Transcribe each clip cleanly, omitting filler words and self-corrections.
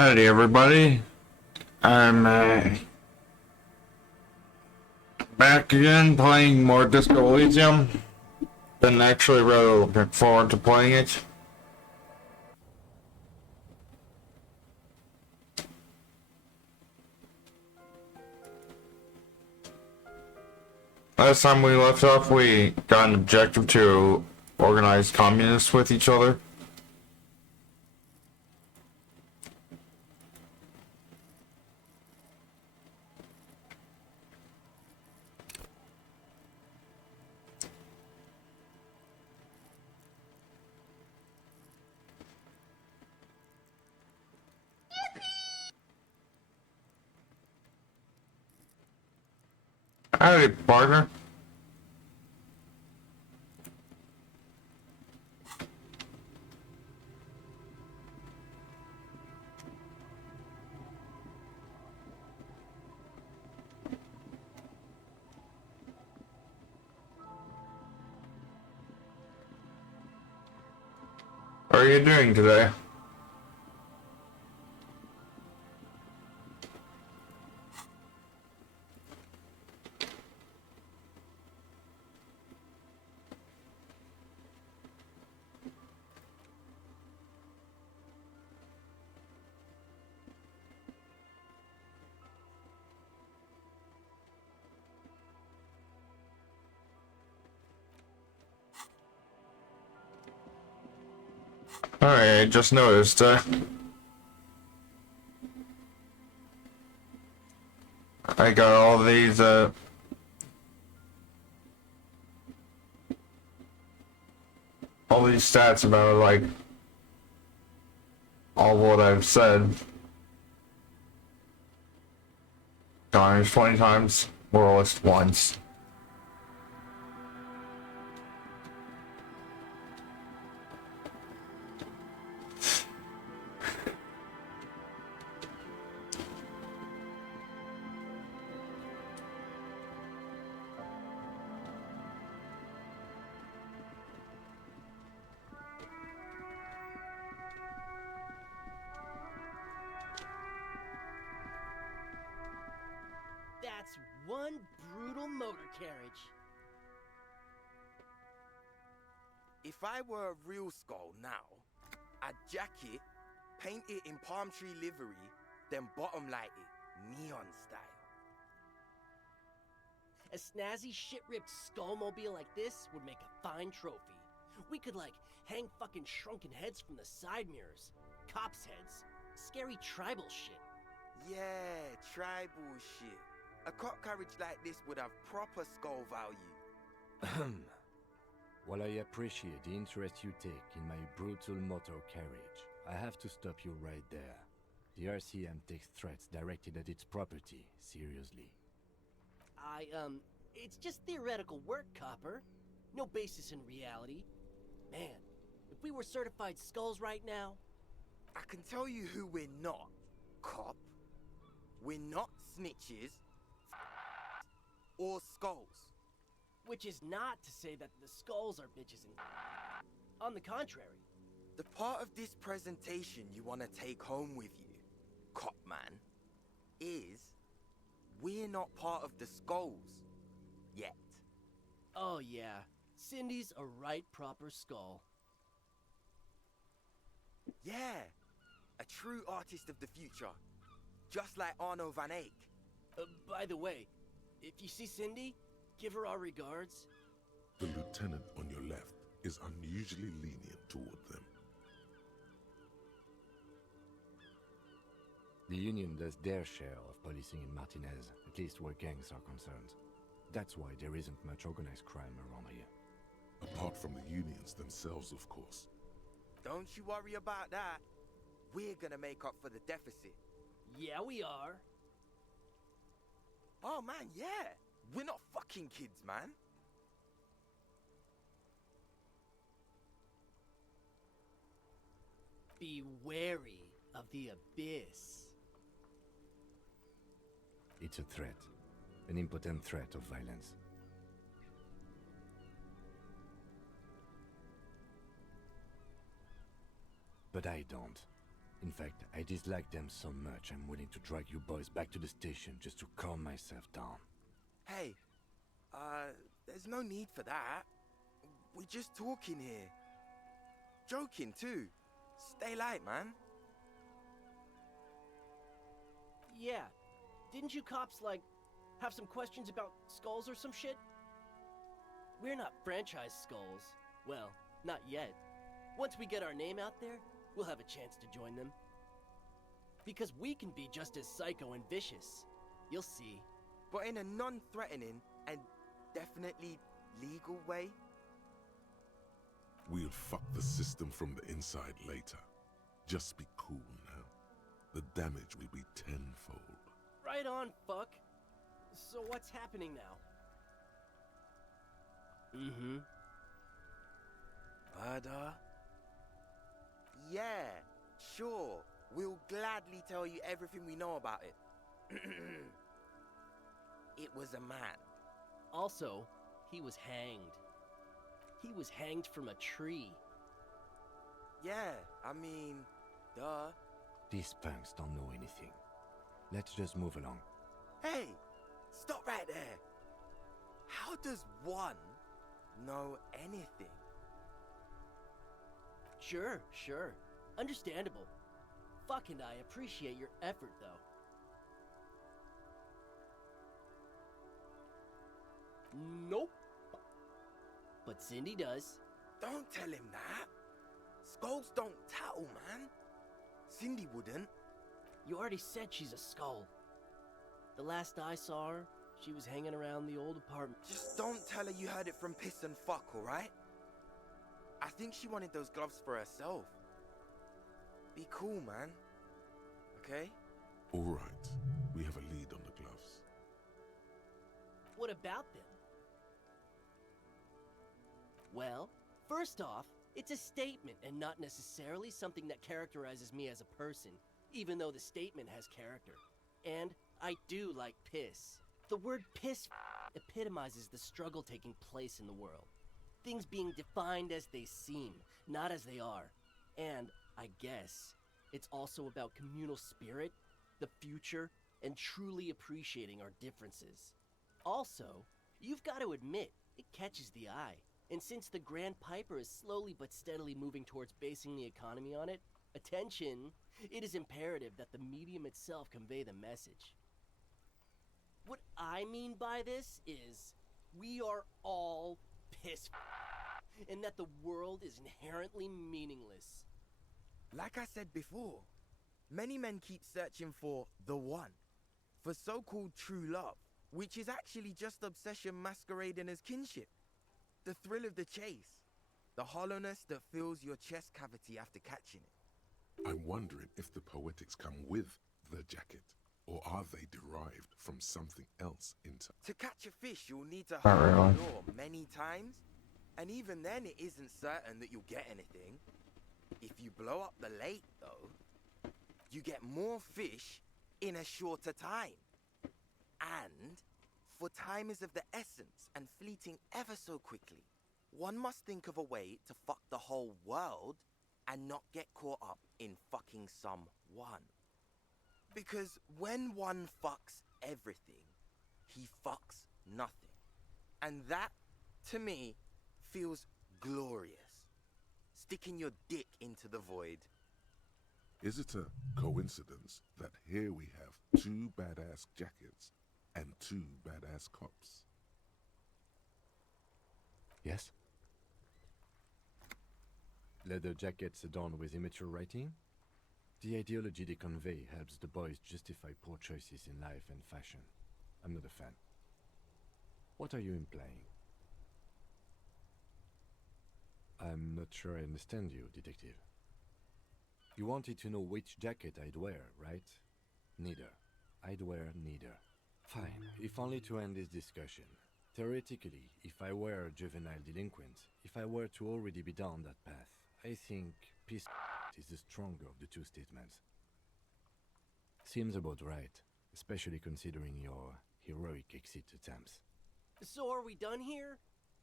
Howdy everybody, I'm back again playing more Disco Elysium. Been actually really looking forward to playing it. Last time we left off, we got an objective to organize communists with each other. Howdy, partner. How are you doing today? Alright, I just noticed, I got all these, stats about, like, all what I've said. Times 20 times, moralist once. That's one brutal motor carriage. If I were a real skull now, I'd jack it, paint it in palm tree livery, then bottom light it, neon style. A snazzy shit-ripped skullmobile like this would make a fine trophy. We could, like, hang fucking shrunken heads from the side mirrors. Cops' heads. Scary tribal shit. Yeah, tribal shit. A cop carriage like this would have proper skull value. While I appreciate the interest you take in my brutal motor carriage, I have to stop you right there. The RCM takes threats directed at its property seriously. It's just theoretical work, Copper. No basis in reality. Man, if we were certified skulls right now... I can tell you who we're not, cop. We're not snitches or skulls. Which is not to say that the skulls are bitches and... On the contrary. The part of this presentation you want to take home with you, cop man, is we're not part of the skulls yet. Oh yeah, Cindy's a right proper skull. Yeah, a true artist of the future, just like Arno van Eyck. By the way, if you see Cindy, give her our regards. The lieutenant on your left is unusually lenient toward them. The Union does their share of policing in Martinez, at least where gangs are concerned. That's why there isn't much organized crime around here. Apart from the unions themselves, of course. Don't you worry about that. We're gonna make up for the deficit. Yeah, we are. Oh man, yeah. We're not fucking kids, man. Be wary of the abyss. It's a threat. An impotent threat of violence. But I don't. In fact, I dislike them so much I'm willing to drag you boys back to the station just to calm myself down. Hey, there's no need for that. We're just talking here. Joking too. Stay light, man. Yeah. Didn't you cops, like, have some questions about skulls or some shit? We're not franchise skulls. Well, not yet. Once we get our name out there, we'll have a chance to join them. Because we can be just as psycho and vicious. You'll see. But in a non-threatening and definitely legal way. We'll fuck the system from the inside later. Just be cool now. The damage will be tenfold. Right on, fuck. So what's happening now? Mm-hmm. Murder? Yeah, sure. We'll gladly tell you everything we know about it. It was a man. Also, he was hanged. He was hanged from a tree. Yeah, I mean, duh. These punks don't know anything. Let's just move along. Hey, stop right there. How does one know anything? Sure. Understandable. Fuck and I appreciate your effort, though. Nope. But Cindy does. Don't tell him that. Skulls don't tattle, man. Cindy wouldn't. You already said she's a skull. The last I saw her, she was hanging around the old apartment. Just don't tell her you heard it from Piss and Fuck, alright? I think she wanted those gloves for herself. Be cool, man. Okay? All right, we have a lead on the gloves. What about them? Well, first off, it's a statement and not necessarily something that characterizes me as a person, even though the statement has character. And I do like piss. The word piss epitomizes the struggle taking place in the world. Things being defined as they seem, not as they are. And I guess it's also about communal spirit, the future, and truly appreciating our differences. Also, you've got to admit, it catches the eye. And since the Grand Piper is slowly but steadily moving towards basing the economy on it, attention, it is imperative that the medium itself convey the message. What I mean by this is, we are all piss and that the world is inherently meaningless. Like I said before, many men keep searching for the one, for so-called true love, which is actually just obsession masquerading as kinship. The thrill of the chase, the hollowness that fills your chest cavity after catching it. I'm wondering if the poetics come with the jacket, or are they derived from something else entirely? To catch a fish, you'll need to Not hold really. the lure many times, and even then it isn't certain that you'll get anything. If you blow up the lake, though, you get more fish in a shorter time. And, for time is of the essence and fleeting ever so quickly, one must think of a way to fuck the whole world and not get caught up in fucking someone. Because when one fucks everything, he fucks nothing. And that, to me, feels glorious. Sticking your dick into the void. Is it a coincidence that here we have 2 badass jackets and 2 badass cops? Yes? Leather jackets adorned with immature writing? The ideology they convey helps the boys justify poor choices in life and fashion. I'm not a fan. What are you implying? I'm not sure I understand you, detective. You wanted to know which jacket I'd wear, right? Neither. I'd wear neither. Fine, if only to end this discussion. Theoretically, if I were a juvenile delinquent, if I were to already be down that path, I think peace is the stronger of the two statements. Seems about right, especially considering your heroic exit attempts. So are we done here?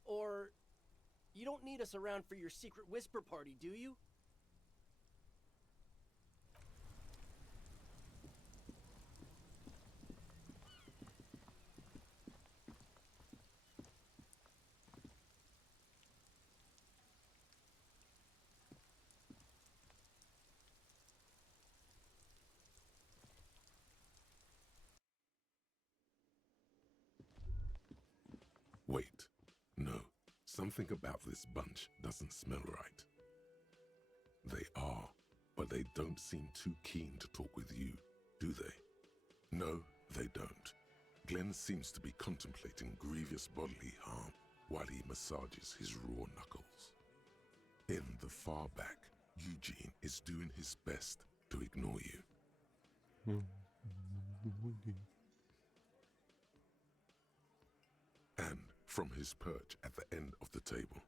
Or you don't need us around for your secret whisper party, do you? Wait. No. Something about this bunch doesn't smell right. They are, but they don't seem too keen to talk with you, do they? No, they don't. Glenn seems to be contemplating grievous bodily harm while he massages his raw knuckles. In the far back, Eugene is doing his best to ignore you. And from his perch at the end of the table,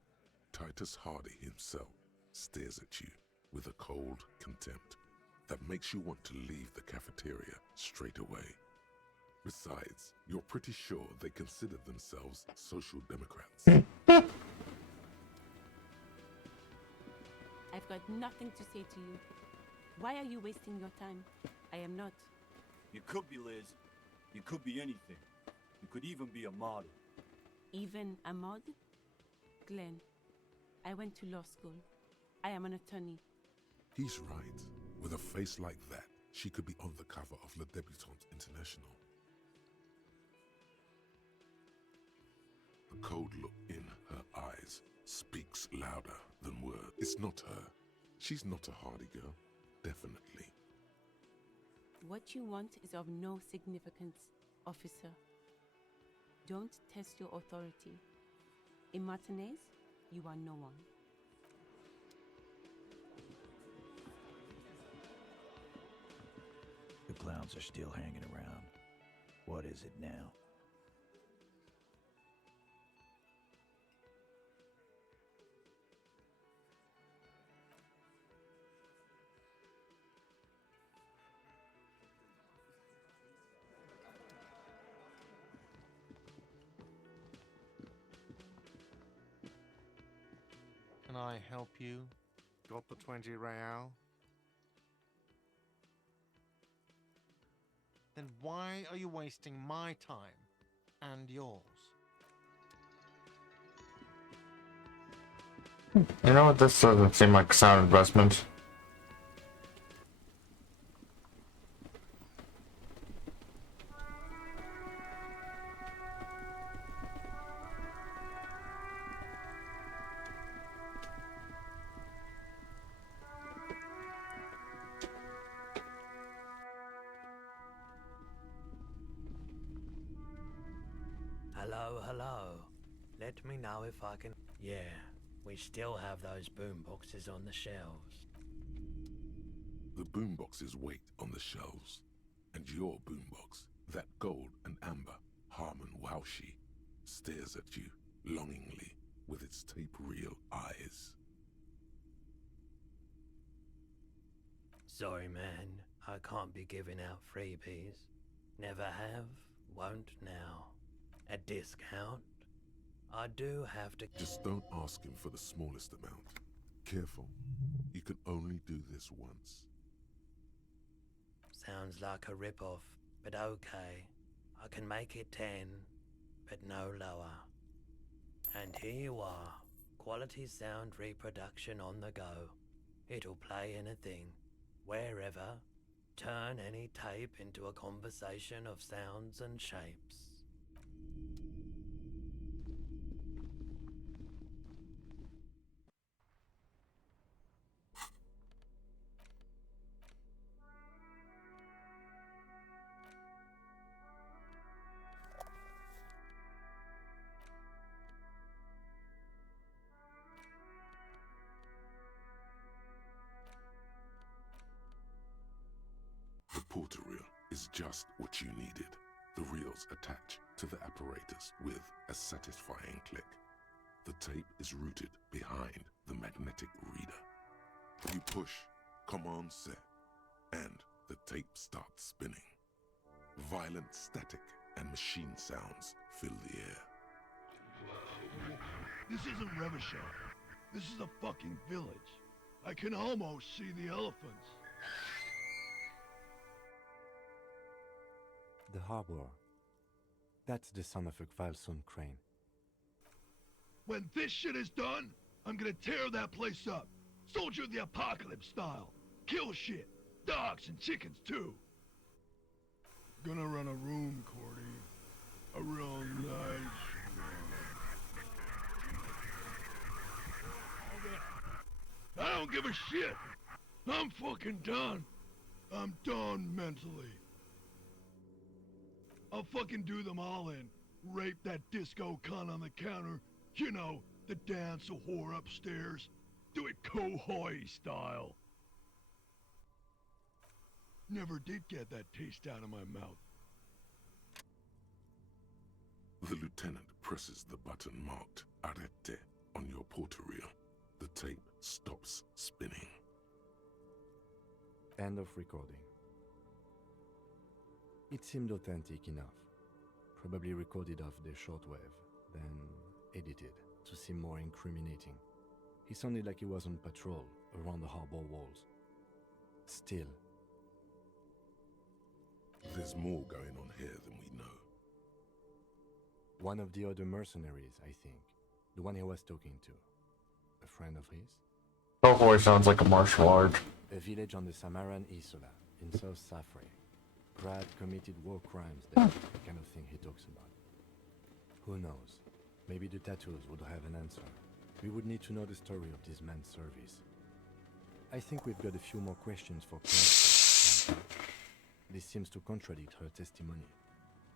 Titus Hardy himself stares at you with a cold contempt that makes you want to leave the cafeteria straight away. Besides, you're pretty sure they consider themselves social democrats. I've got nothing to say to you. Why are you wasting your time? I am not. You could be, Liz. You could be anything. You could even be a model. Even a mod? Glenn, I went to law school. I am an attorney. He's right. With a face like that, she could be on the cover of Le Debutante International. The cold look in her eyes speaks louder than words. It's not her. She's not a Hardy girl. Definitely. What you want is of no significance, officer. Don't test your authority. In Martinez, you are no one. The clowns are still hanging around. What is it now? Can I help you? Got the 20 real? Then why are you wasting my time and yours? You know what? This doesn't seem like a sound investment. Hello, hello. Let me know if I can... Yeah, we still have those boomboxes on the shelves. The boomboxes wait on the shelves. And your boombox, that gold and amber Harmon Waushi, stares at you longingly with its tape-reel eyes. Sorry, man. I can't be giving out freebies. Never have, won't now. A discount? I do have to... Just don't ask him for the smallest amount. Careful. You can only do this once. Sounds like a rip-off, but okay. I can make it 10, but no lower. And here you are. Quality sound reproduction on the go. It'll play anything, wherever. Turn any tape into a conversation of sounds and shapes. The porter reel is just what you needed. The reels attach to the apparatus with a satisfying click. The tape is routed behind the magnetic reader. You push command set, and the tape starts spinning. Violent static and machine sounds fill the air. This isn't Revachol. This is a fucking village. I can almost see the elephants. The harbor. That's the son of a Kvalson crane. When this shit is done, I'm gonna tear that place up. Soldier of the Apocalypse style. Kill shit. Dogs and chickens too. Gonna run a room, Cordy. A real nice room. I don't give a shit. I'm fucking done. I'm done mentally. I'll fucking do them all in. Rape that disco cunt on the counter. You know, the dance a whore upstairs. Do it Kohoi style. Never did get that taste out of my mouth. The lieutenant presses the button marked Arrête on your porterille. The tape stops spinning. End of recording. It seemed authentic enough. Probably recorded off the shortwave, then edited to seem more incriminating. He sounded like he was on patrol around the harbor walls. Still, There's more going on here than we know. one of the other mercenaries, I think. The one he was talking to. A friend of his? Cowboy sounds like a martial art. A village on the Samaran Isola, in South Safre. Grad committed war crimes there, the kind of thing he talks about. Who knows? Maybe the tattoos would have an answer. We would need to know the story of this man's service. I think we've got a few more questions for Clarissa. This seems to contradict her testimony,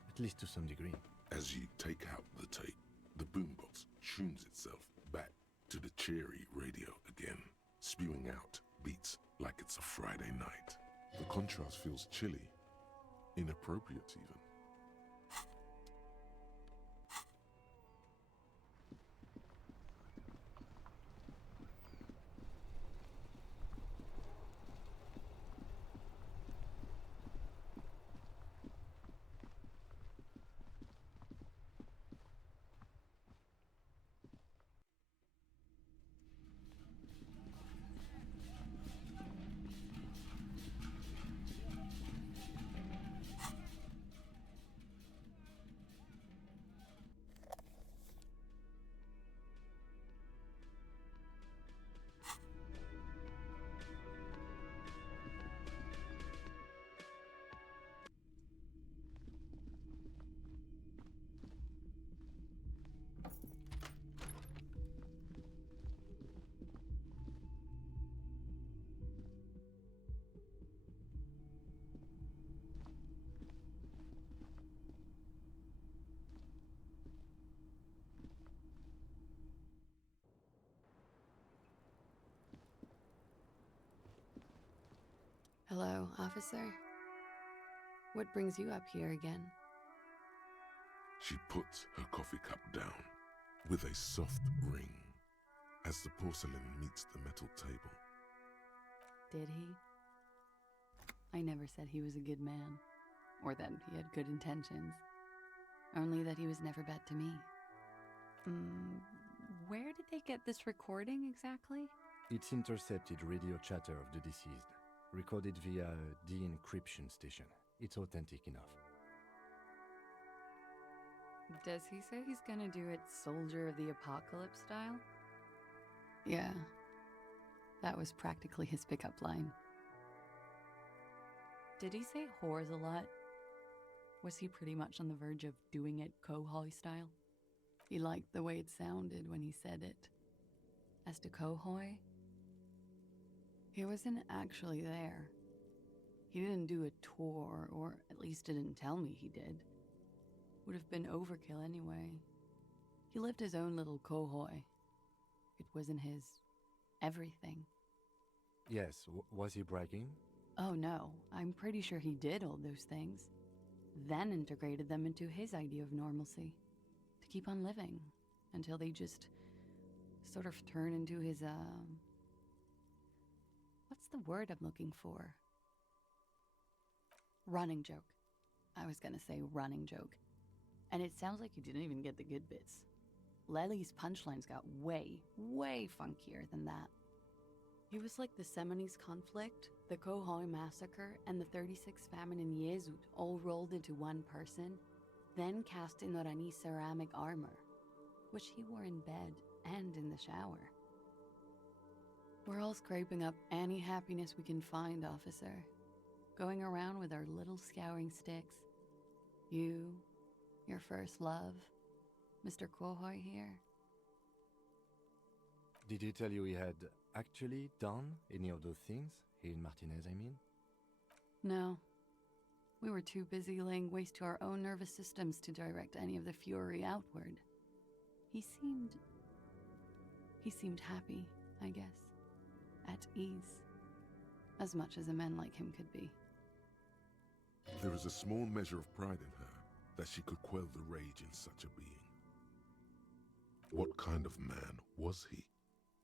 at least to some degree. As you take out the tape, the boombox tunes itself back to the cheery radio again, spewing out beats like it's a Friday night. The contrast feels chilly, inappropriate even. Hello, officer. What brings you up here again? She puts her coffee cup down with a soft ring as the porcelain meets the metal table. Did he? I never said he was a good man, or that he had good intentions. Only that he was never bad to me. Where did they get this recording exactly? It's intercepted radio chatter of the deceased, recorded via a de-encryption station. It's authentic enough. Does he say he's gonna do it Soldier of the Apocalypse style? Yeah. That was practically his pickup line. Did he say whores a lot? Was he pretty much on the verge of doing it Kohoi style? He liked the way it sounded when he said it. As to Kohoi, he wasn't actually there. He didn't do a tour, or at least didn't tell me he did. Would have been overkill anyway. He lived his own little Kohoi. It wasn't his everything. Yes, was he bragging? Oh no, I'm pretty sure he did all those things. Then integrated them into his idea of normalcy. To keep on living. Until they just sort of turn into his, what's the word I'm looking for? Running joke. I was gonna say running joke. And it sounds like you didn't even get the good bits. Lely's punchlines got way, way funkier than that. He was like the Seminoles conflict, the Kohoi massacre, and the 36 famine in Yezut all rolled into one person, then cast in Orani ceramic armor, which he wore in bed and in the shower. We're all scraping up any happiness we can find, officer. Going around with our little scouring sticks. You, your first love, Mr. Kohoi here. Did he tell you he had actually done any of those things? Here in Martinez, I mean? No. We were too busy laying waste to our own nervous systems to direct any of the fury outward. He seemed happy, I guess. At ease. As much as a man like him could be. There is a small measure of pride in her that she could quell the rage in such a being. What kind of man was he?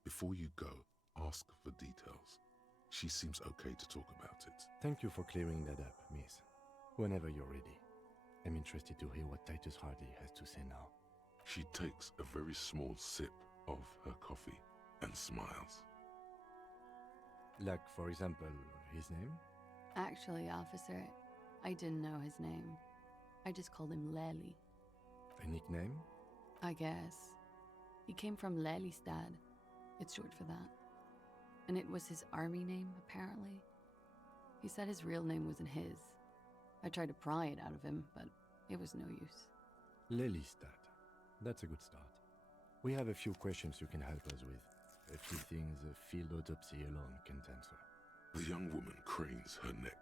Before you go, ask for details. She seems okay to talk about it. Thank you for clearing that up, miss. Whenever you're ready. I'm interested to hear what Titus Hardy has to say now. She takes a very small sip of her coffee and smiles. Like, for example, his name? Actually, officer, I didn't know his name. I just called him Lely. A nickname? I guess. He came from Lelystad. It's short for that. And it was his army name, apparently. He said his real name wasn't his. I tried to pry it out of him, but it was no use. Lelystad. That's a good start. We have a few questions you can help us with. A few things a field autopsy alone can't answer. The young woman cranes her neck,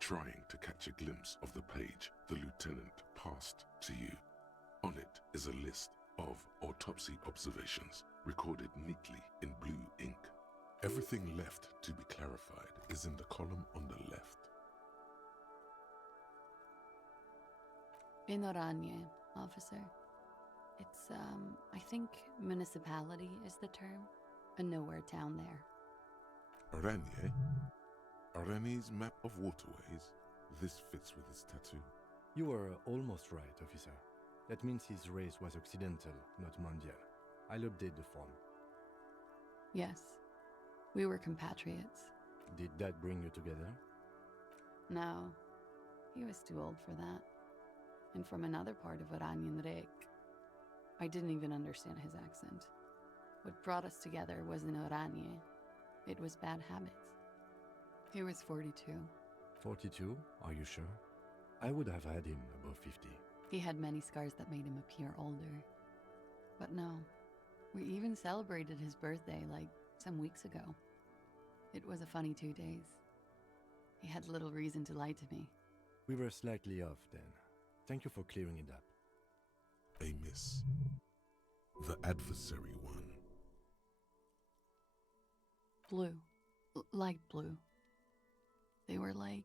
trying to catch a glimpse of the page the lieutenant passed to you. On it is a list of autopsy observations recorded neatly in blue ink. Everything left to be clarified is in the column on the left. In Oranje, officer. It's, I think municipality is the term. A nowhere town there. Oranje? Oranje's map of waterways? This fits with his tattoo. You were almost right, officer. That means his race was occidental, not mondial. I'll update the form. Yes. We were compatriots. Did that bring you together? No. He was too old for that. And from another part of Oranjenrijk. I didn't even understand his accent. What brought us together wasn't Oranje. It was bad habits. He was 42. 42? Are you sure? I would have had him above 50. He had many scars that made him appear older. But no, we even celebrated his birthday like some weeks ago. It was a funny 2 days. He had little reason to lie to me. We were slightly off then. Thank you for clearing it up. A miss. The adversary one. Blue. Light blue. They were like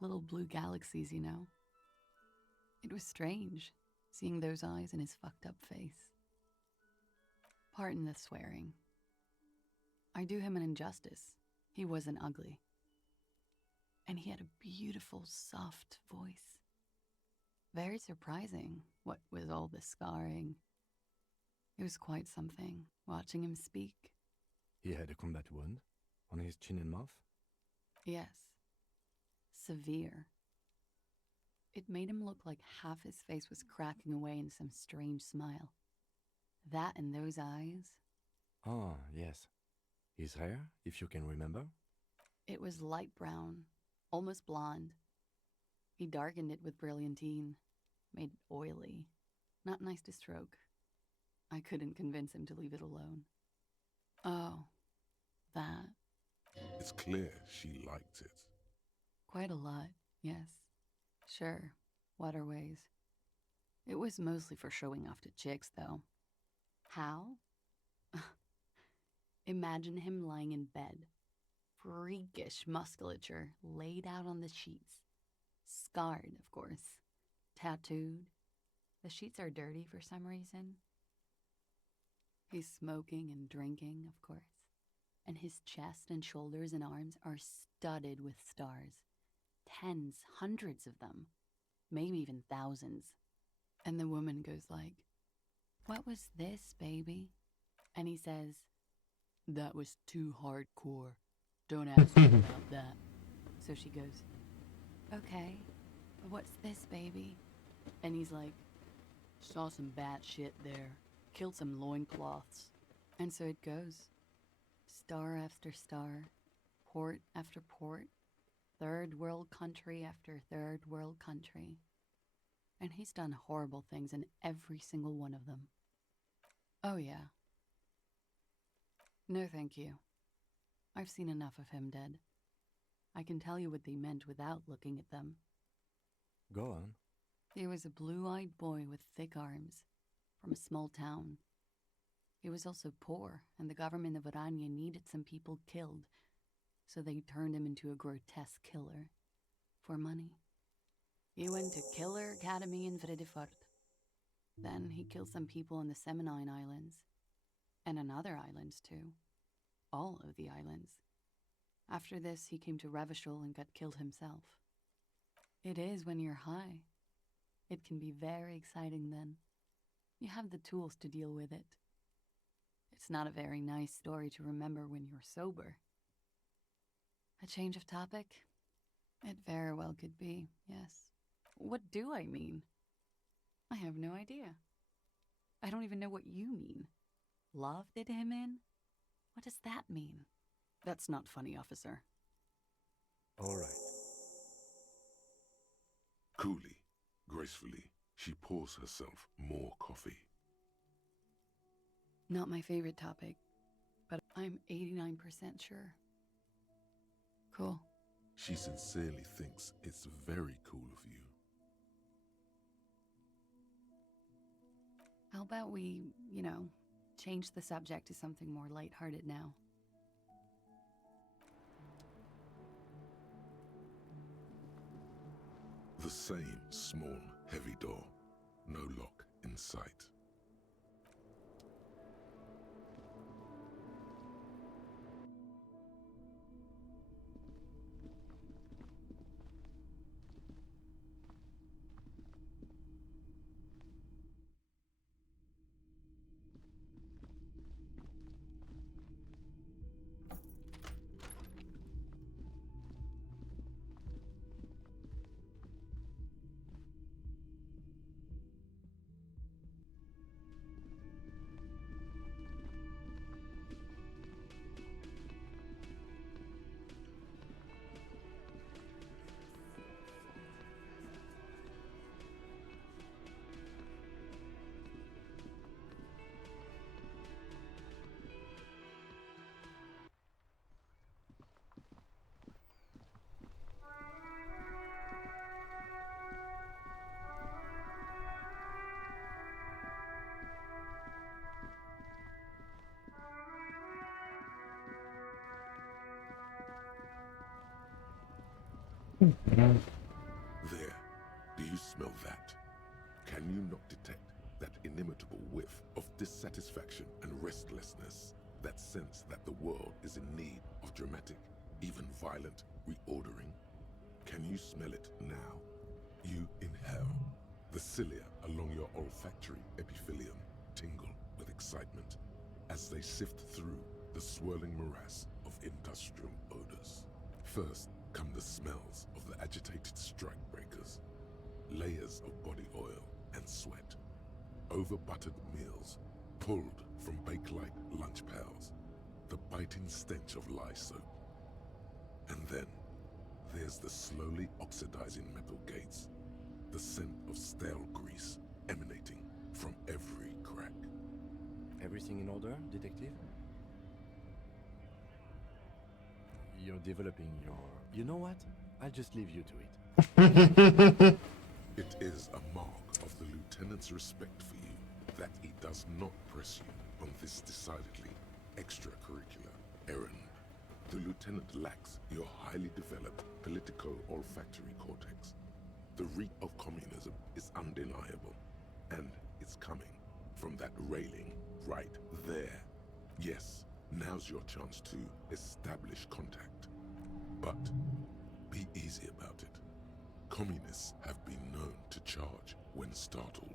little blue galaxies, you know? It was strange, seeing those eyes in his fucked up face. Pardon the swearing. I do him an injustice. He wasn't ugly. And he had a beautiful, soft voice. Very surprising, what with all the scarring. It was quite something, watching him speak. He had a combat wound on his chin and mouth? Yes. Severe. It made him look like half his face was cracking away in some strange smile. That and those eyes. Ah, yes. His hair, if you can remember? It was light brown, almost blonde. He darkened it with brilliantine, made it oily. Not nice to stroke. I couldn't convince him to leave it alone. Oh, that. It's clear she liked it. Quite a lot, yes. Sure, waterways. It was mostly for showing off to chicks, though. How? Imagine him lying in bed. Freakish musculature laid out on the sheets. Scarred, of course. Tattooed. The sheets are dirty for some reason. He's smoking and drinking, of course. And his chest and shoulders and arms are studded with stars. Tens, hundreds of them. Maybe even thousands. And the woman goes like, "What was this, baby?" And he says, "That was too hardcore. Don't ask me about that." So she goes, "Okay, but what's this, baby?" And he's like, "Saw some bad shit there. Killed some loincloths." And so it goes. Star after star. Port after port. Third world country after third world country. And he's done horrible things in every single one of them. Oh yeah. No, thank you. I've seen enough of him dead. I can tell you what they meant without looking at them. Go on. He was a blue-eyed boy with thick arms, from a small town. He was also poor, and the government of Orania needed some people killed, so they turned him into a grotesque killer. For money. He went to Killer Academy in Vredefort. Then he killed some people on the Seminine Islands. And on other islands, too. All of the islands. After this, he came to Revachol and got killed himself. It is when you're high. It can be very exciting then. You have the tools to deal with it. It's not a very nice story to remember when you're sober. A change of topic? It very well could be, yes. What do I mean? I have no idea. I don't even know what you mean. Love did him in? What does that mean? That's not funny, officer. All right. Coolly, gracefully, she pours herself more coffee. Not my favorite topic, but I'm 89% sure. Cool. She sincerely thinks it's very cool of you. How about we, change the subject to something more lighthearted now? The same small, heavy door. No lock in sight. There. Do you smell that? Can you not detect that inimitable whiff of dissatisfaction and restlessness? That sense that the world is in need of dramatic, even violent, reordering? Can you smell it now? You inhale. The cilia along your olfactory epithelium tingle with excitement as they sift through the swirling morass of industrial odors. First come the smells of the agitated strikebreakers, layers of body oil and sweat, over-buttered meals pulled from bake-like lunch pails, the biting stench of lye soap. And then there's the slowly oxidizing metal gates, the scent of stale grease emanating from every crack. Everything in order, detective? You're developing your... You know what? I'll just leave you to it. It is a mark of the lieutenant's respect for you that he does not press you on this decidedly extracurricular errand. The lieutenant lacks your highly developed politico-olfactory cortex. The reek of communism is undeniable, and it's coming from that railing right there. Yes, now's your chance to establish contact. But be easy about it. Communists have been known to charge when startled.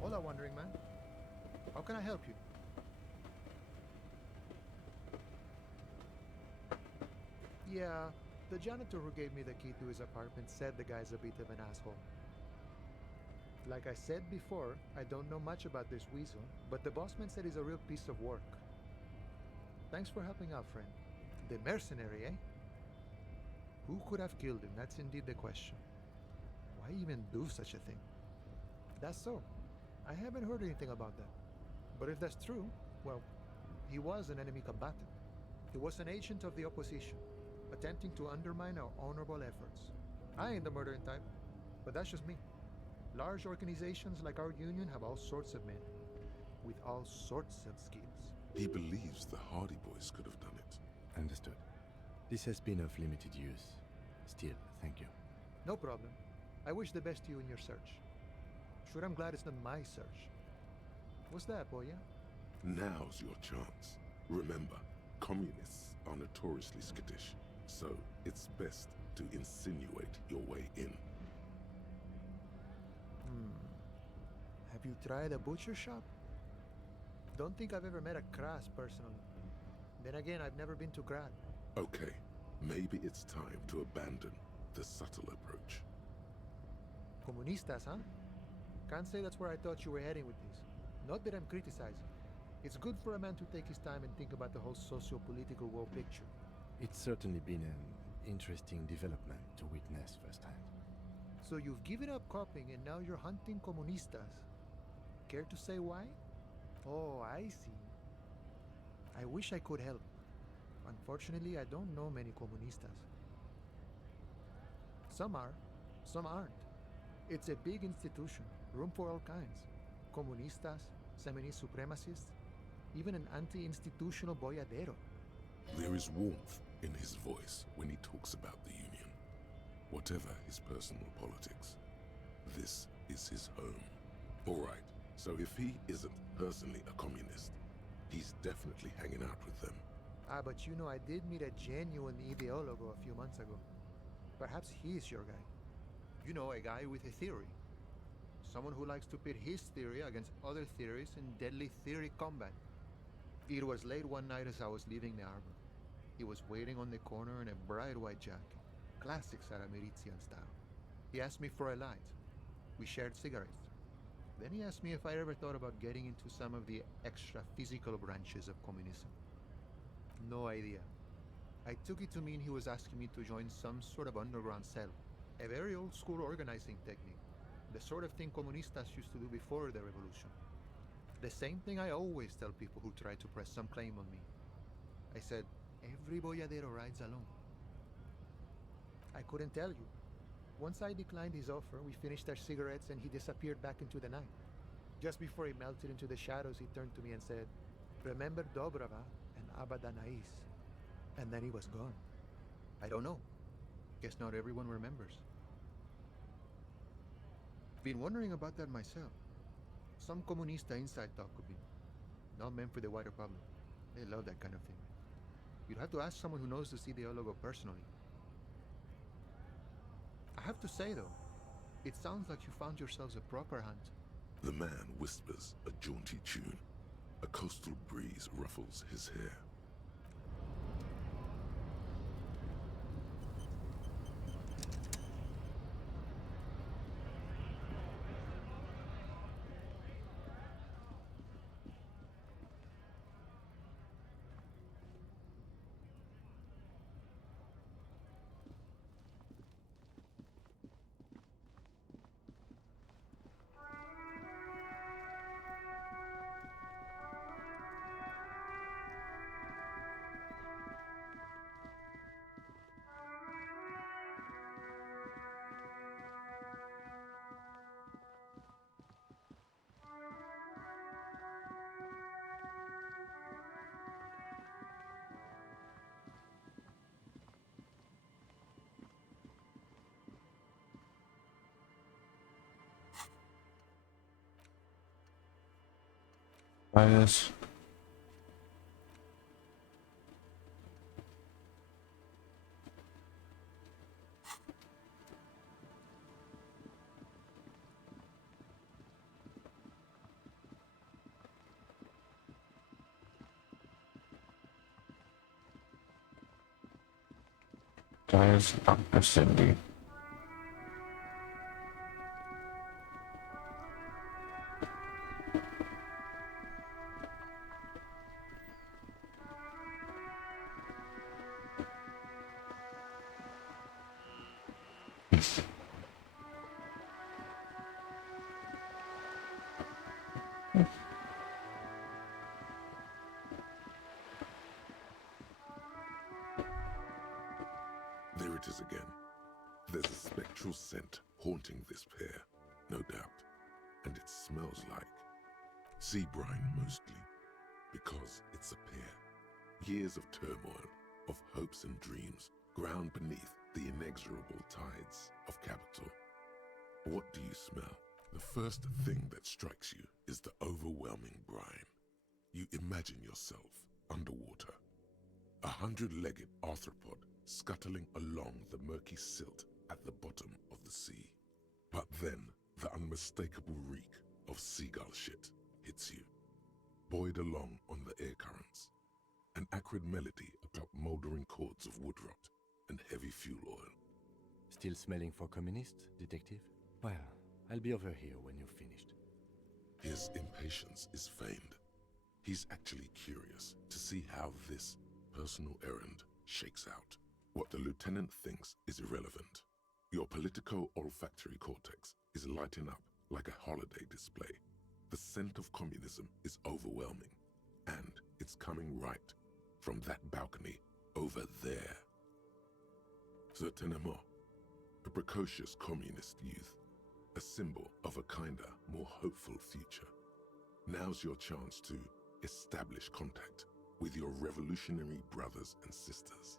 Hola, wandering man. How can I help you? Yeah, the janitor who gave me the key to his apartment said the guy's a bit of an asshole. Like I said before, I don't know much about this weasel, but the bossman said he's a real piece of work. Thanks for helping out, friend. The mercenary, eh? Who could have killed him? That's indeed the question. Why even do such a thing? That's so. I haven't heard anything about that. But if that's true, well, he was an enemy combatant. He was an agent of the opposition, attempting to undermine our honorable efforts. I ain't the murdering type, but that's just me. Large organizations like our union have all sorts of men, with all sorts of skills. He believes the Hardy Boys could have done it. Understood. This has been of limited use. Still, thank you. No problem. I wish the best to you in your search. Sure, I'm glad it's not my search. What's that, Boya? Now's your chance. Remember, communists are notoriously skittish, so it's best to insinuate your way in. Have you tried a butcher shop? Don't think I've ever met a Kras personally. Then again, I've never been to Grad. Okay, maybe it's time to abandon the subtle approach. Comunistas, huh? Can't say that's where I thought you were heading with this. Not that I'm criticizing. It's good for a man to take his time and think about the whole socio-political world picture. It's certainly been an interesting development to witness firsthand. So you've given up copying and now you're hunting comunistas. Care to say why? Oh, I see. I wish I could help. Unfortunately, I don't know many comunistas. Some are, some aren't. It's a big institution, room for all kinds. Comunistas, feminist supremacists, even an anti-institutional boyadero. There is warmth in his voice when he talks about the Union. Whatever his personal politics, this is his home. All right, so if he isn't personally a communist, he's definitely hanging out with them. Ah, but you know, I did meet a genuine ideologo a few months ago. Perhaps he's your guy. You know, a guy with a theory. Someone who likes to pit his theory against other theories in deadly theory combat. It was late one night as I was leaving the arbor. He was waiting on the corner in a bright white jacket. Classic Sarameritian style. He asked me for a light. We shared cigarettes. Then he asked me if I ever thought about getting into some of the extra physical branches of communism. No idea. I took it to mean he was asking me to join some sort of underground cell. A very old school organizing technique. The sort of thing comunistas used to do before the revolution. The same thing I always tell people who try to press some claim on me. I said, every boyadero rides alone. I couldn't tell you. Once I declined his offer, we finished our cigarettes and he disappeared back into the night. Just before he melted into the shadows, he turned to me and said, "Remember Dobrava and Abadanais." And then he was gone. I don't know. Guess not everyone remembers. Been wondering about that myself. Some comunista inside talk could be. Not meant for the wider public. They love that kind of thing. You'd have to ask someone who knows the ideologo personally. I have to say though, it sounds like you found yourselves a proper hunt. The man whispers a jaunty tune. A coastal breeze ruffles his hair. Try this. Guys, Dr. Cindy. There it is again. There's a spectral scent haunting this pair, no doubt. And it smells like sea brine mostly, because it's a pair. Years of turmoil, of hopes and dreams, ground beneath the inexorable tides of capital. What do you smell? The first thing that strikes you is the overwhelming brine. You imagine yourself underwater, a 100-legged arthropod scuttling along the murky silt at the bottom of the sea. But then, the unmistakable reek of seagull shit hits you, buoyed along on the air currents. An acrid melody about mouldering cords of wood rot and heavy fuel oil. Still smelling for communist, detective? Well, I'll be over here when you're finished. His impatience is feigned. He's actually curious to see how this personal errand shakes out. What the lieutenant thinks is irrelevant. Your politico-olfactory cortex is lighting up like a holiday display. The scent of communism is overwhelming, and it's coming right from that balcony over there. Certainement, a precocious communist youth, a symbol of a kinder, more hopeful future. Now's your chance to establish contact with your revolutionary brothers and sisters.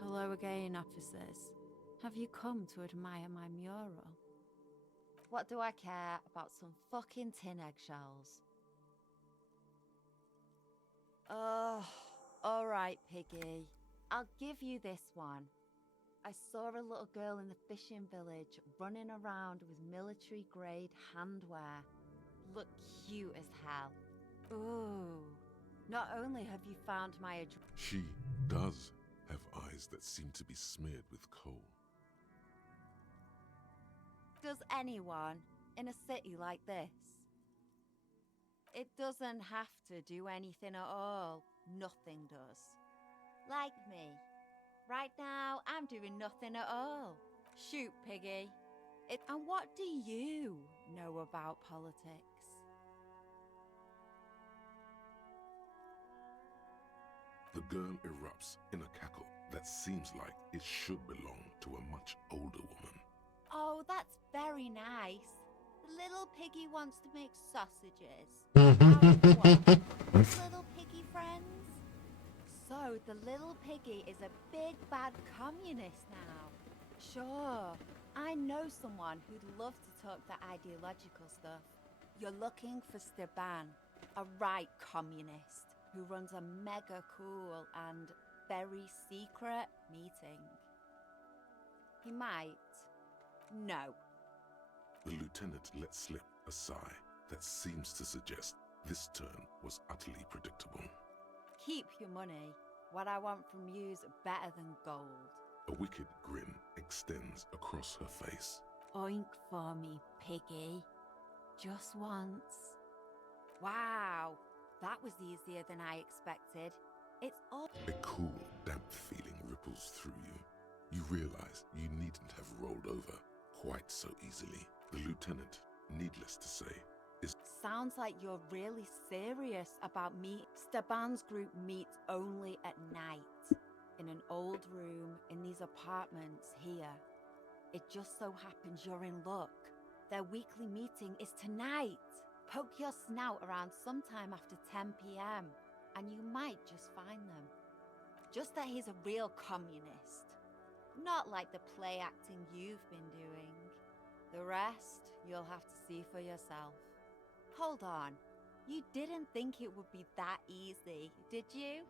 Hello again, officers. Have you come to admire my mural? What do I care about some fucking tin eggshells? Alright, Piggy. I'll give you this one. I saw a little girl in the fishing village running around with military-grade handwear. Look cute as hell. Ooh. Not only have you found my address... She does have eyes that seem to be smeared with coal. Does anyone in a city like this? It doesn't have to do anything at all. Nothing does. Like me. Right now, I'm doing nothing at all. Shoot, Piggy. And what do you know about politics? The girl erupts in a cackle that seems like it should belong to a much older woman. Oh, that's very nice. The little piggy wants to make sausages. Little piggy friends? So the little piggy is a big bad communist now. Sure, I know someone who'd love to talk the ideological stuff. You're looking for Steban, a right communist who runs a mega cool and very secret meeting. He might. No. The lieutenant let slip a sigh that seems to suggest this turn was utterly predictable. Keep your money. What I want from you's better than gold. A wicked grin extends across her face. Oink for me, Piggy. Just once. Wow, that was easier than I expected. It's all... A cool, damp feeling ripples through you. You realize you needn't have rolled over quite so easily. The lieutenant, needless to say, is... Sounds like you're really serious about me. Steban's group meets only at night. In an old room in these apartments here. It just so happens you're in luck. Their weekly meeting is tonight. Poke your snout around sometime after 10 p.m. and you might just find them. Just that he's a real communist. Not like the play acting you've been doing. The rest, you'll have to see for yourself. Hold on. You didn't think it would be that easy, did you?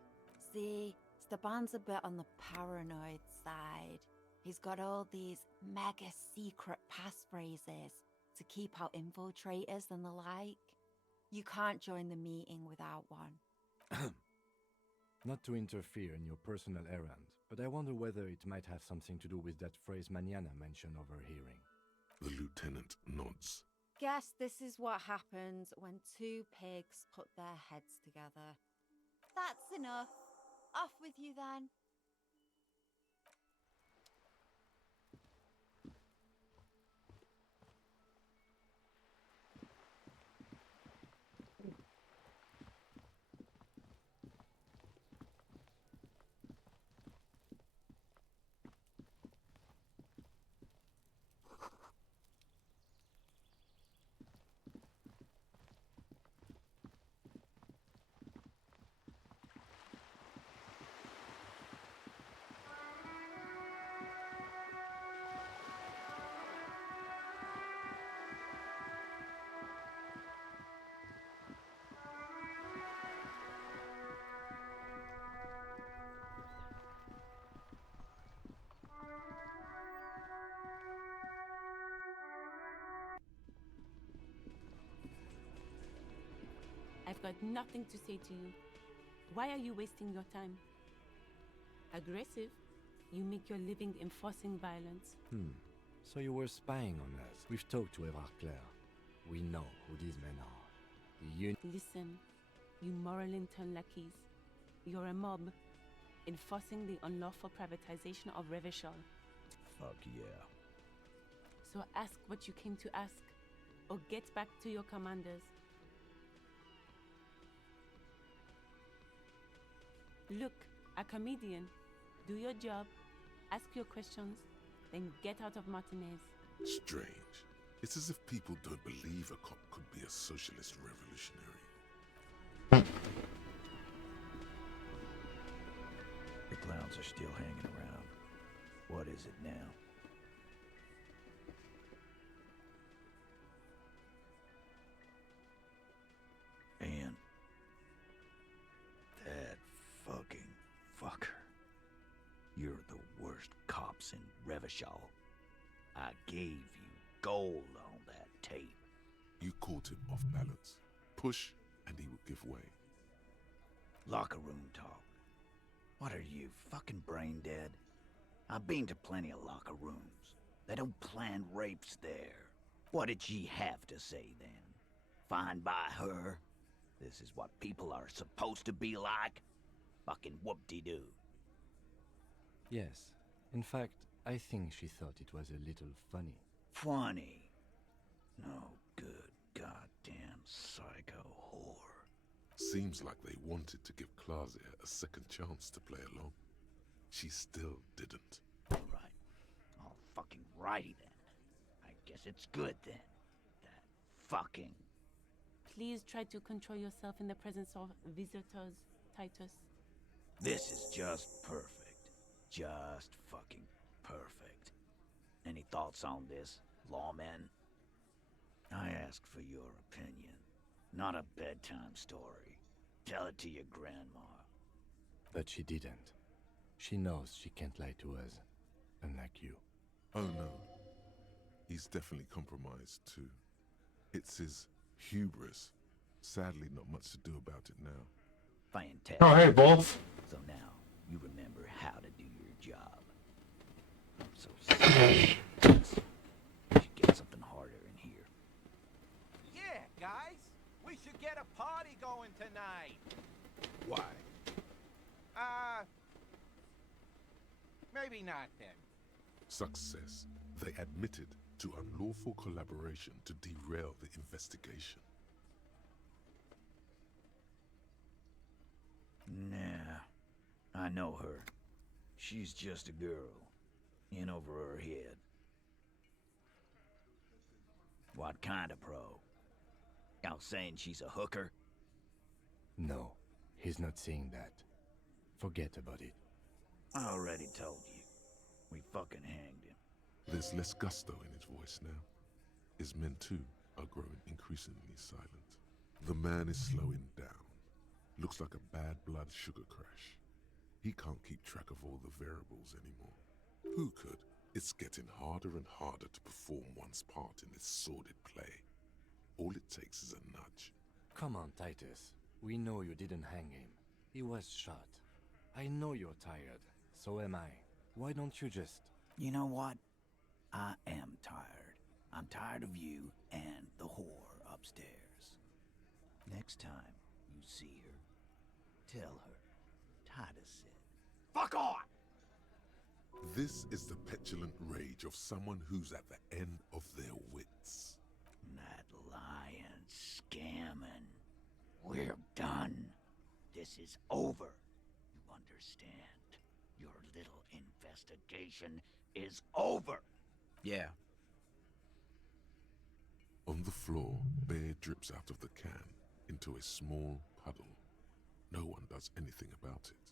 See, Steban's a bit on the paranoid side. He's got all these mega secret passphrases to keep out infiltrators and the like. You can't join the meeting without one. Not to interfere in your personal errand, but I wonder whether it might have something to do with that phrase Mañana mentioned overhearing. The lieutenant nods. Guess this is what happens when two pigs put their heads together. That's enough. Off with you then. I've got nothing to say to you. Why are you wasting your time? Aggressive? You make your living enforcing violence. So you were spying on us. We've talked to Evar Claire. We know who these men are. Listen, you moral intern lackeys. You're a mob, enforcing the unlawful privatization of Revachol. Fuck yeah. So ask what you came to ask, or get back to your commanders. Look, a comedian. Do your job, ask your questions, then get out of Martinez. Strange. It's as if people don't believe a cop could be a socialist revolutionary. The clowns are still hanging around. What is it now? And that fucking fucker. You're the worst cops in Revachol. I gave you gold on that tape. You caught him off balance. Push, and he would give way. Locker room talk. What are you, fucking brain dead? I've been to plenty of locker rooms. They don't plan rapes there. What did she have to say then? Fine by her? This is what people are supposed to be like? Fucking whoop-de-doo. Yes. In fact, I think she thought it was a little funny. Funny? No good goddamn psycho whore. Seems like they wanted to give Klausir a second chance to play along. She still didn't. Right. All fucking righty then. I guess it's good then. That fucking... Please try to control yourself in the presence of visitors, Titus. This is just perfect. Just fucking perfect. Any thoughts on this, lawman? I asked for your opinion, not a bedtime story. Tell it to your grandma. But she didn't. She knows she can't lie to us, unlike you. Oh no. He's definitely compromised too. It's his hubris. Sadly, not much to do about it now. Fantastic. Oh, hey, Wolf. So now, you remember how to do your job. I'm so sorry. We should get something harder in here. Yeah, guys. We should get a party going tonight. Why? Maybe not then. Success. They admitted to unlawful collaboration to derail the investigation. Nah, I know her. She's just a girl. In over her head. What kind of pro? Y'all saying she's a hooker? No, he's not saying that. Forget about it. I already told you. We fucking hanged him. There's less gusto in his voice now. His men too are growing increasingly silent. The man is slowing down. Looks like a bad blood sugar crash. He can't keep track of all the variables anymore. Who could? It's getting harder and harder to perform one's part in this sordid play. All it takes is a nudge. Come on, Titus. We know you didn't hang him. He was shot. I know you're tired. So am I. Why don't you just... You know what? I am tired. I'm tired of you and the whore upstairs. Next time you see her, tell her Titus said, "Fuck off!" This is the petulant rage of someone who's at the end of their wits. That lying, scamming. We're done. This is over. You understand? Your little investigation is over. Yeah. On the floor, beer drips out of the can into a small puddle. No one does anything about it.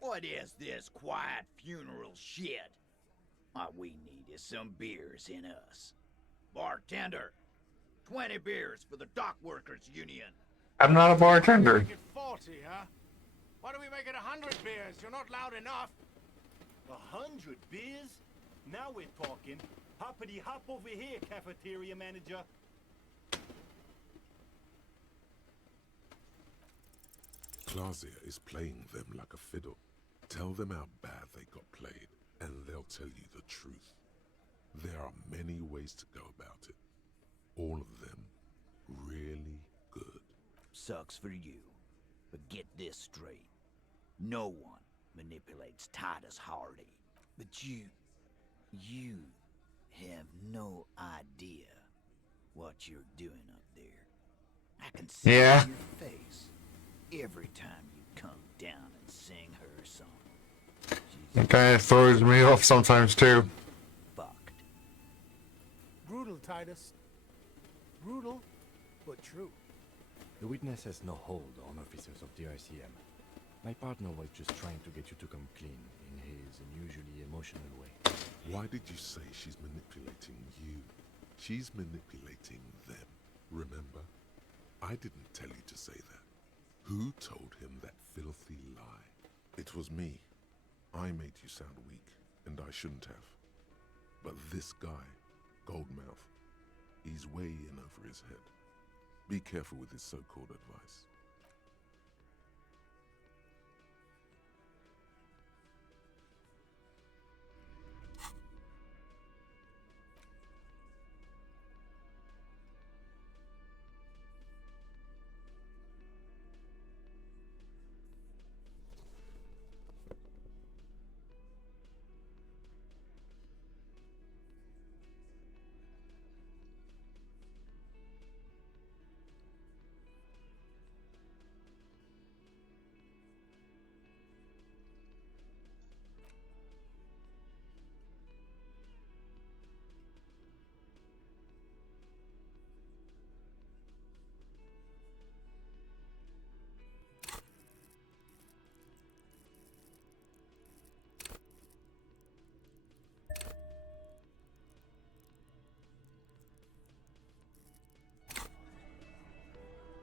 What is this quiet funeral shit? What we need is some beers in us. Bartender, 20 beers for the Dock Workers Union. I'm not a bartender. Make it 40, huh? Why don't we make it 100 beers? You're not loud enough. 100 beers? Now we're talking. Hoppity hop over here, cafeteria manager. Clausia is playing them like a fiddle. Tell them how bad they got played, and they'll tell you the truth. There are many ways to go about it. All of them really good. Sucks for you. But get this straight. No one manipulates Titus Hardy. But you have no idea what you're doing up there. I can see it in your face every time you come down and sing her song. It kind of throws me off sometimes too. Brutal, Titus. Brutal, but true. The witness has no hold on officers of the RCM. My partner was just trying to get you to come clean in his unusually emotional way. Why did you say she's manipulating you? She's manipulating them, remember? I didn't tell you to say that. Who told him that filthy lie? It was me. I made you sound weak, and I shouldn't have. But this guy, Goldmouth, he's way in over his head. Be careful with his so-called advice.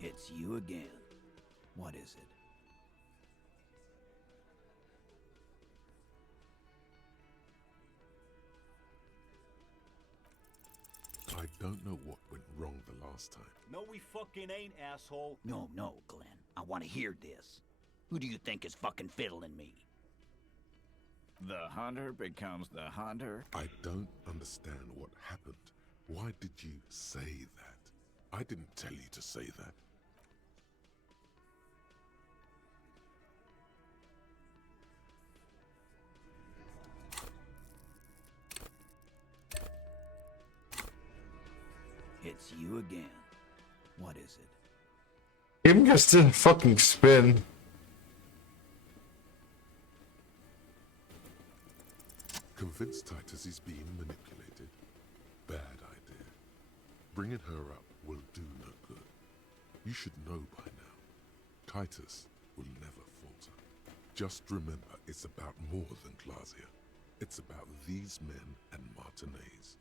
It's you again. What is it? I don't know what went wrong the last time. No, we fucking ain't, asshole. No, Glenn. I want to hear this. Who do you think is fucking fiddling me? The hunter becomes the hunter? I don't understand what happened. Why did you say that? I didn't tell you to say that. It's you again. What is it? Even just didn't fucking spin. Convince Titus he's being manipulated. Bad idea. Bringing her up will do no good. You should know by now. Titus will never falter. Just remember, it's about more than Clausia. It's about these men and Martinez.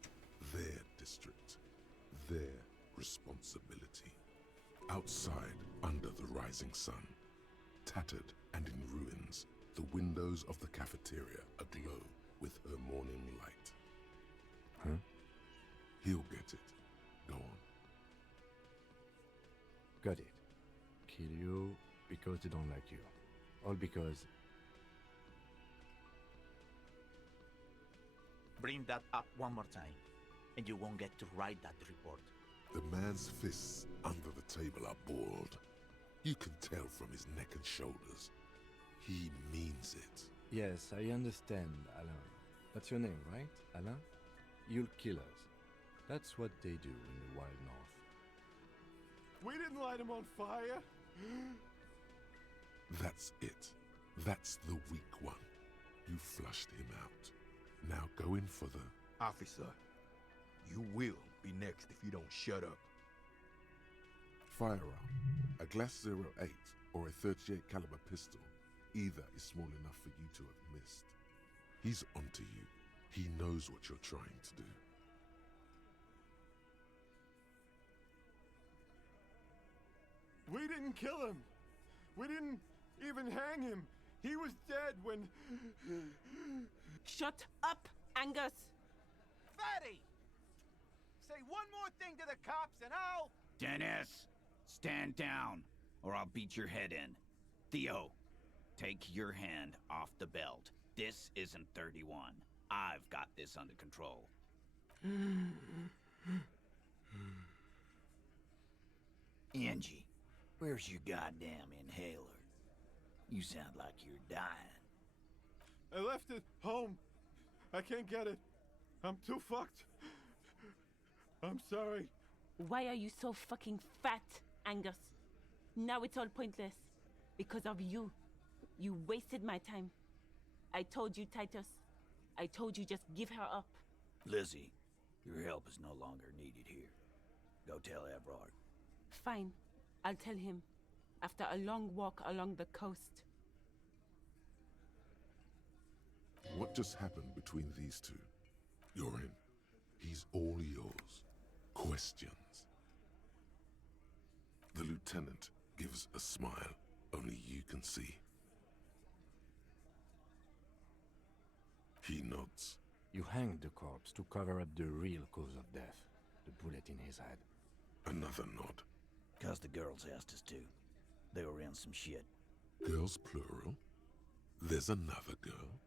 Their district. Their responsibility. Outside, under the rising sun, tattered and in ruins, the windows of the cafeteria aglow with her morning light. Huh? He'll get it. Go on. Got it. Kill you because they don't like you. All because... Bring that up one more time, and you won't get to write that report. The man's fists under the table are balled. You can tell from his neck and shoulders. He means it. Yes, I understand, Alain. That's your name, right, Alain? You'll kill us. That's what they do in the Wild North. We didn't light him on fire. That's it. That's the weak one. You flushed him out. Now go in for the... Officer, you will be next if you don't shut up. Firearm. A Glass 08 or a 38 caliber pistol. Either is small enough for you to have missed. He's onto you. He knows what you're trying to do. We didn't kill him. We didn't even hang him. He was dead when... Shut up, Angus! Fatty! Say one more thing to the cops and I'll... Dennis, stand down, or I'll beat your head in. Theo, take your hand off the belt. This isn't 31. I've got this under control. Angie, where's your goddamn inhaler? You sound like you're dying. I left it home. I can't get it. I'm too fucked. I'm sorry. Why are you so fucking fat, Angus? Now it's all pointless. Because of you. You wasted my time. I told you, Titus. I told you just give her up. Lizzie, your help is no longer needed here. Go tell Everard. Fine. I'll tell him. After a long walk along the coast. What just happened between these two? You're in. He's all yours. Questions. The lieutenant gives a smile only you can see. He nods. You hanged the corpse to cover up the real cause of death. The bullet in his head. Another nod. 'Cause the girls asked us to. They were in some shit. Girls plural? There's another girl?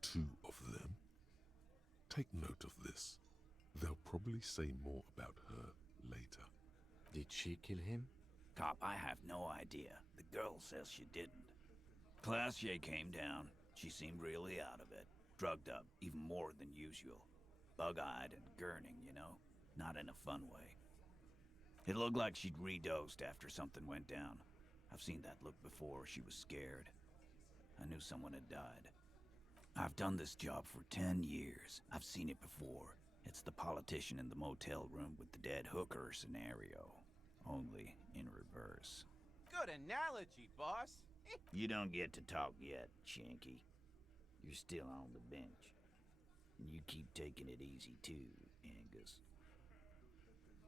2 of them? Take note of this. They'll probably say more about her later. Did she kill him? Cop, I have no idea. The girl says she didn't. Classier came down. She seemed really out of it. Drugged up, even more than usual. Bug-eyed and gurning, you know? Not in a fun way. It looked like she'd redosed after something went down. I've seen that look before. She was scared. I knew someone had died. I've done this job for 10 years. I've seen it before. It's the politician in the motel room with the dead hooker scenario. Only in reverse. Good analogy, boss. You don't get to talk yet, Shanky. You're still on the bench. And you keep taking it easy too, Angus.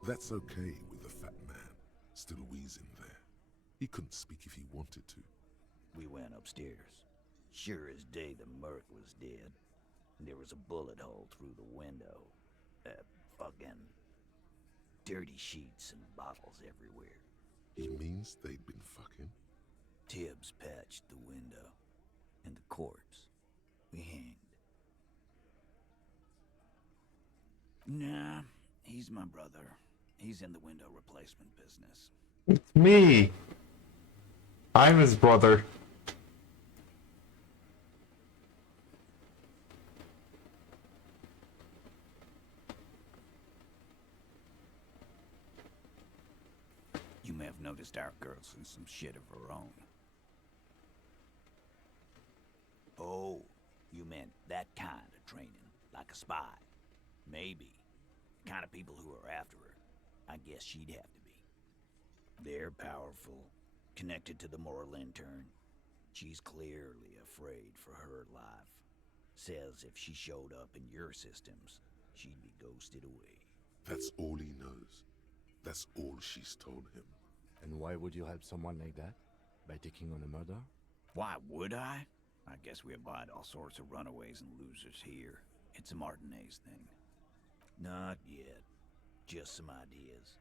That's okay with the fat man, still wheezing there. He couldn't speak if he wanted to. We went upstairs. Sure as day the Merc was dead. And there was a bullet hole through the window. Fucking dirty sheets and bottles everywhere. He means they'd been fucking? Tibbs patched the window. And the corpse. We hanged. Nah, he's my brother. He's in the window replacement business. It's me. I'm his brother. You may have noticed our girl's in some shit of her own. Oh, you meant that kind of training, like a spy. Maybe. The kind of people who are after her. I guess she'd have to be. They're powerful, connected to the Moorland turn. She's clearly afraid for her life. Says if she showed up in your systems, she'd be ghosted away. That's all he knows. That's all she's told him. And why would you help someone like that? By taking on a murder? Why would I? I guess we abide all sorts of runaways and losers here. It's a Martinez thing. Not yet. Just some ideas.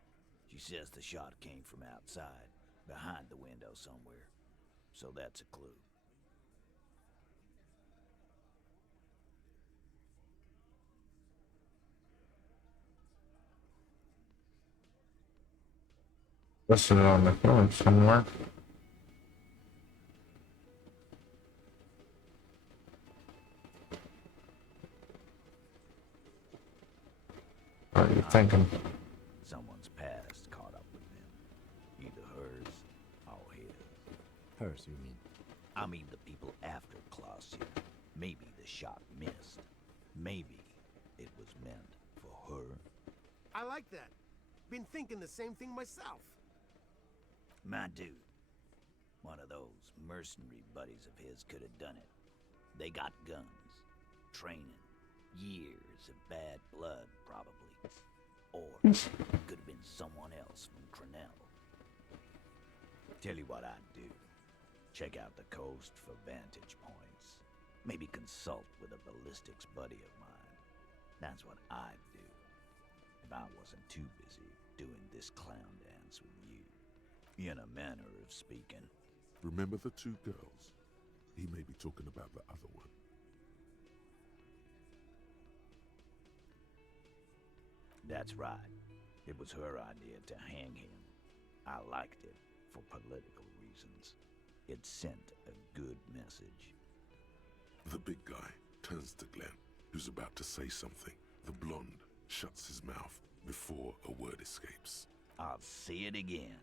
She says the shot came from outside, behind the window somewhere. So that's a clue. Listed on the phone somewhere. What are you thinking? Someone's past caught up with them. Either hers or his. Hers, you mean? I mean the people after Clausia. Maybe the shot missed. Maybe it was meant for her. I like that. Been thinking the same thing myself. My dude. One of those mercenary buddies of his could have done it. They got guns. Training. Years of bad blood, probably. Or it could have been someone else from Crenell. Tell you what I'd do. Check out the coast for vantage points. Maybe consult with a ballistics buddy of mine. That's what I'd do. If I wasn't too busy doing this clown dance with you. In a manner of speaking. Remember the two girls? He may be talking about the other one. That's right. It was her idea to hang him. I liked it for political reasons. It sent a good message. The big guy turns to Glenn, who's about to say something. The blonde shuts his mouth before a word escapes. I'll say it again.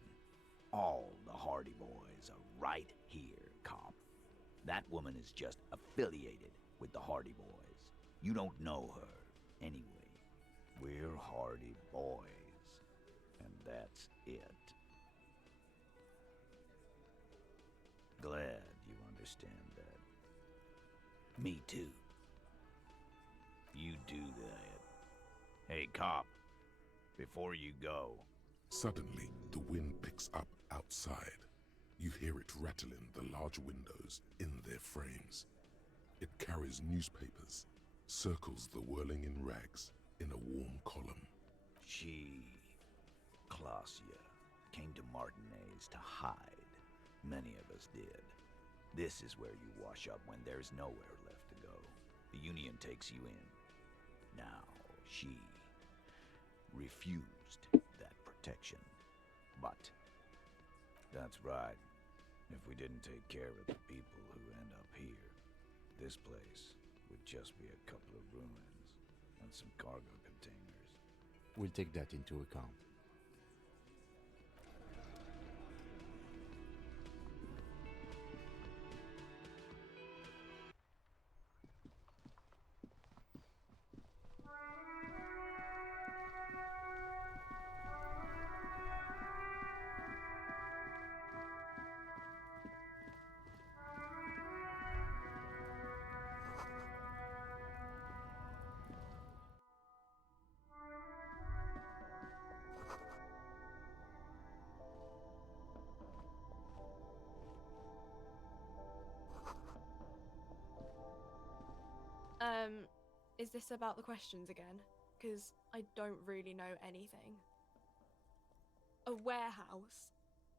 All the Hardy Boys are right here, cop. That woman is just affiliated with the Hardy Boys. You don't know her, anyway. We're Hardy Boys, and that's it. Glad you understand that. Me too. You do that. Hey, cop, before you go. Suddenly, the wind picks up outside. You hear it rattling the large windows in their frames. It carries newspapers, circles the whirling in rags in a warm column. She, Clausia, came to Martinez to hide. Many of us did. This is where you wash up when there's nowhere left to go. The Union takes you in. Now, she refused that protection. But, that's right. If we didn't take care of the people who end up here, this place would just be a couple of ruins and some cargo containers. We'll take that into account. Is this about the questions again? Because I don't really know anything. A warehouse?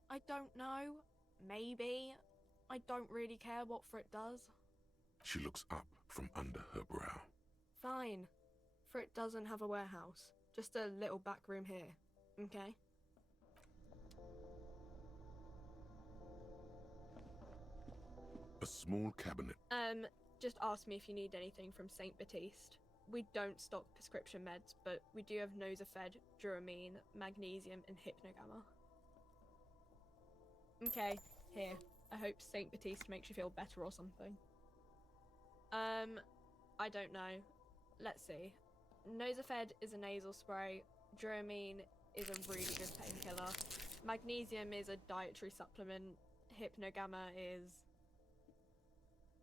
I don't know. Maybe. I don't really care what Frit does. She looks up from under her brow. Fine. Frit doesn't have a warehouse. Just a little back room here. Okay? A small cabinet. Just ask me if you need anything from St. Baptiste. We don't stock prescription meds, but we do have Nosafed, Duramine, Magnesium, and Hypnogamma. Okay, here. I hope St. Baptiste makes you feel better or something. I don't know. Let's see. Nosafed is a nasal spray. Duramine is a really good painkiller. Magnesium is a dietary supplement. Hypnogamma is...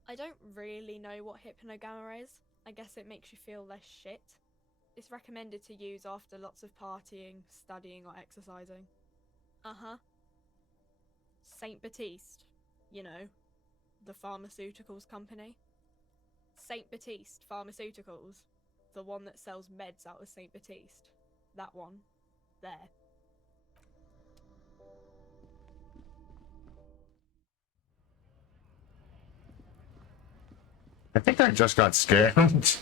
I don't really know what Hypnogamma is. I guess it makes you feel less shit. It's recommended to use after lots of partying, studying, or exercising. Uh-huh. St. Baptiste. You know, the pharmaceuticals company. St. Baptiste Pharmaceuticals. The one that sells meds out of St. Baptiste. That one. There. I think I just got scammed.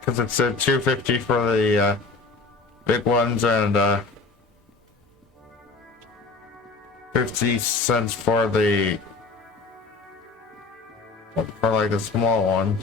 Because it said $2.50 for the big ones and 50 cents for the like the small one.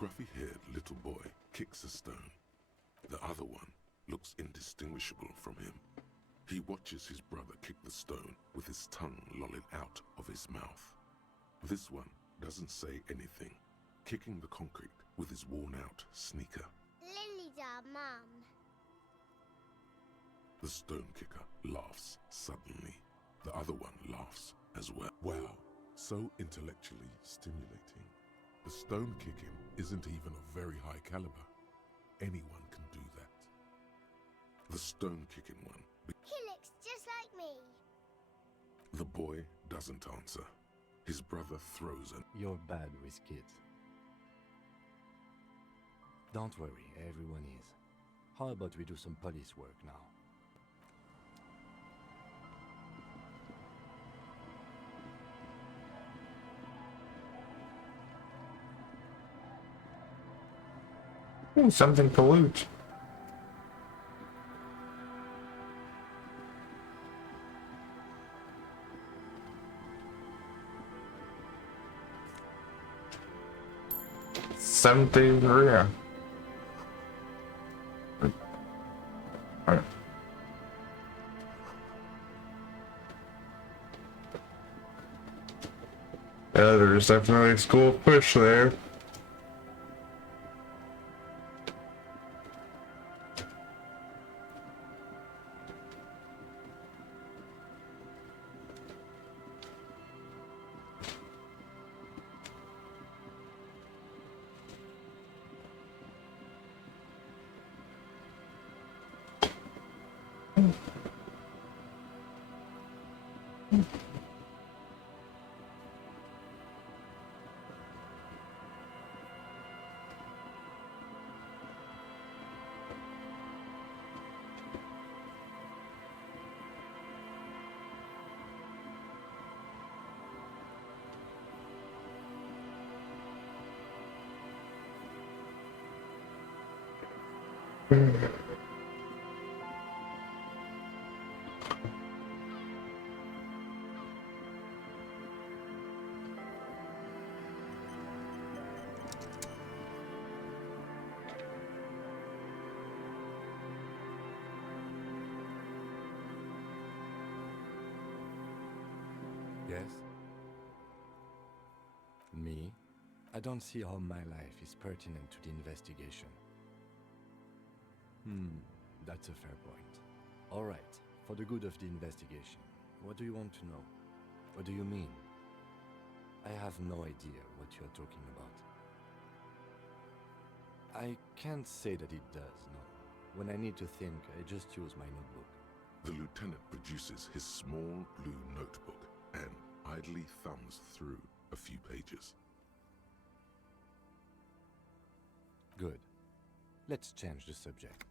scruffy-haired little boy kicks a stone. The other one looks indistinguishable from him. He watches his brother kick the stone with his tongue lolling out of his mouth. This one doesn't say anything, kicking the concrete with his worn-out sneaker. Lily's our mum. The stone kicker laughs suddenly. The other one laughs as well. Wow, so intellectually stimulating. The stone kicking isn't even of very high caliber. Anyone can do that. The stone kicking one. He looks just like me. The boy doesn't answer. His brother throws an... You're bad with kids. Don't worry, everyone is. How about we do some police work now? Ooh, something to loot. $73. Alright. Yeah, there's definitely a school push there. Yes? Me? I don't see how my life is pertinent to the investigation. That's a fair point. All right, for the good of the investigation, what do you want to know? What do you mean? I have no idea what you're talking about. I can't say that it does, no. When I need to think, I just use my notebook. The lieutenant produces his small blue notebook and idly thumbs through a few pages. Good. Let's change the subject.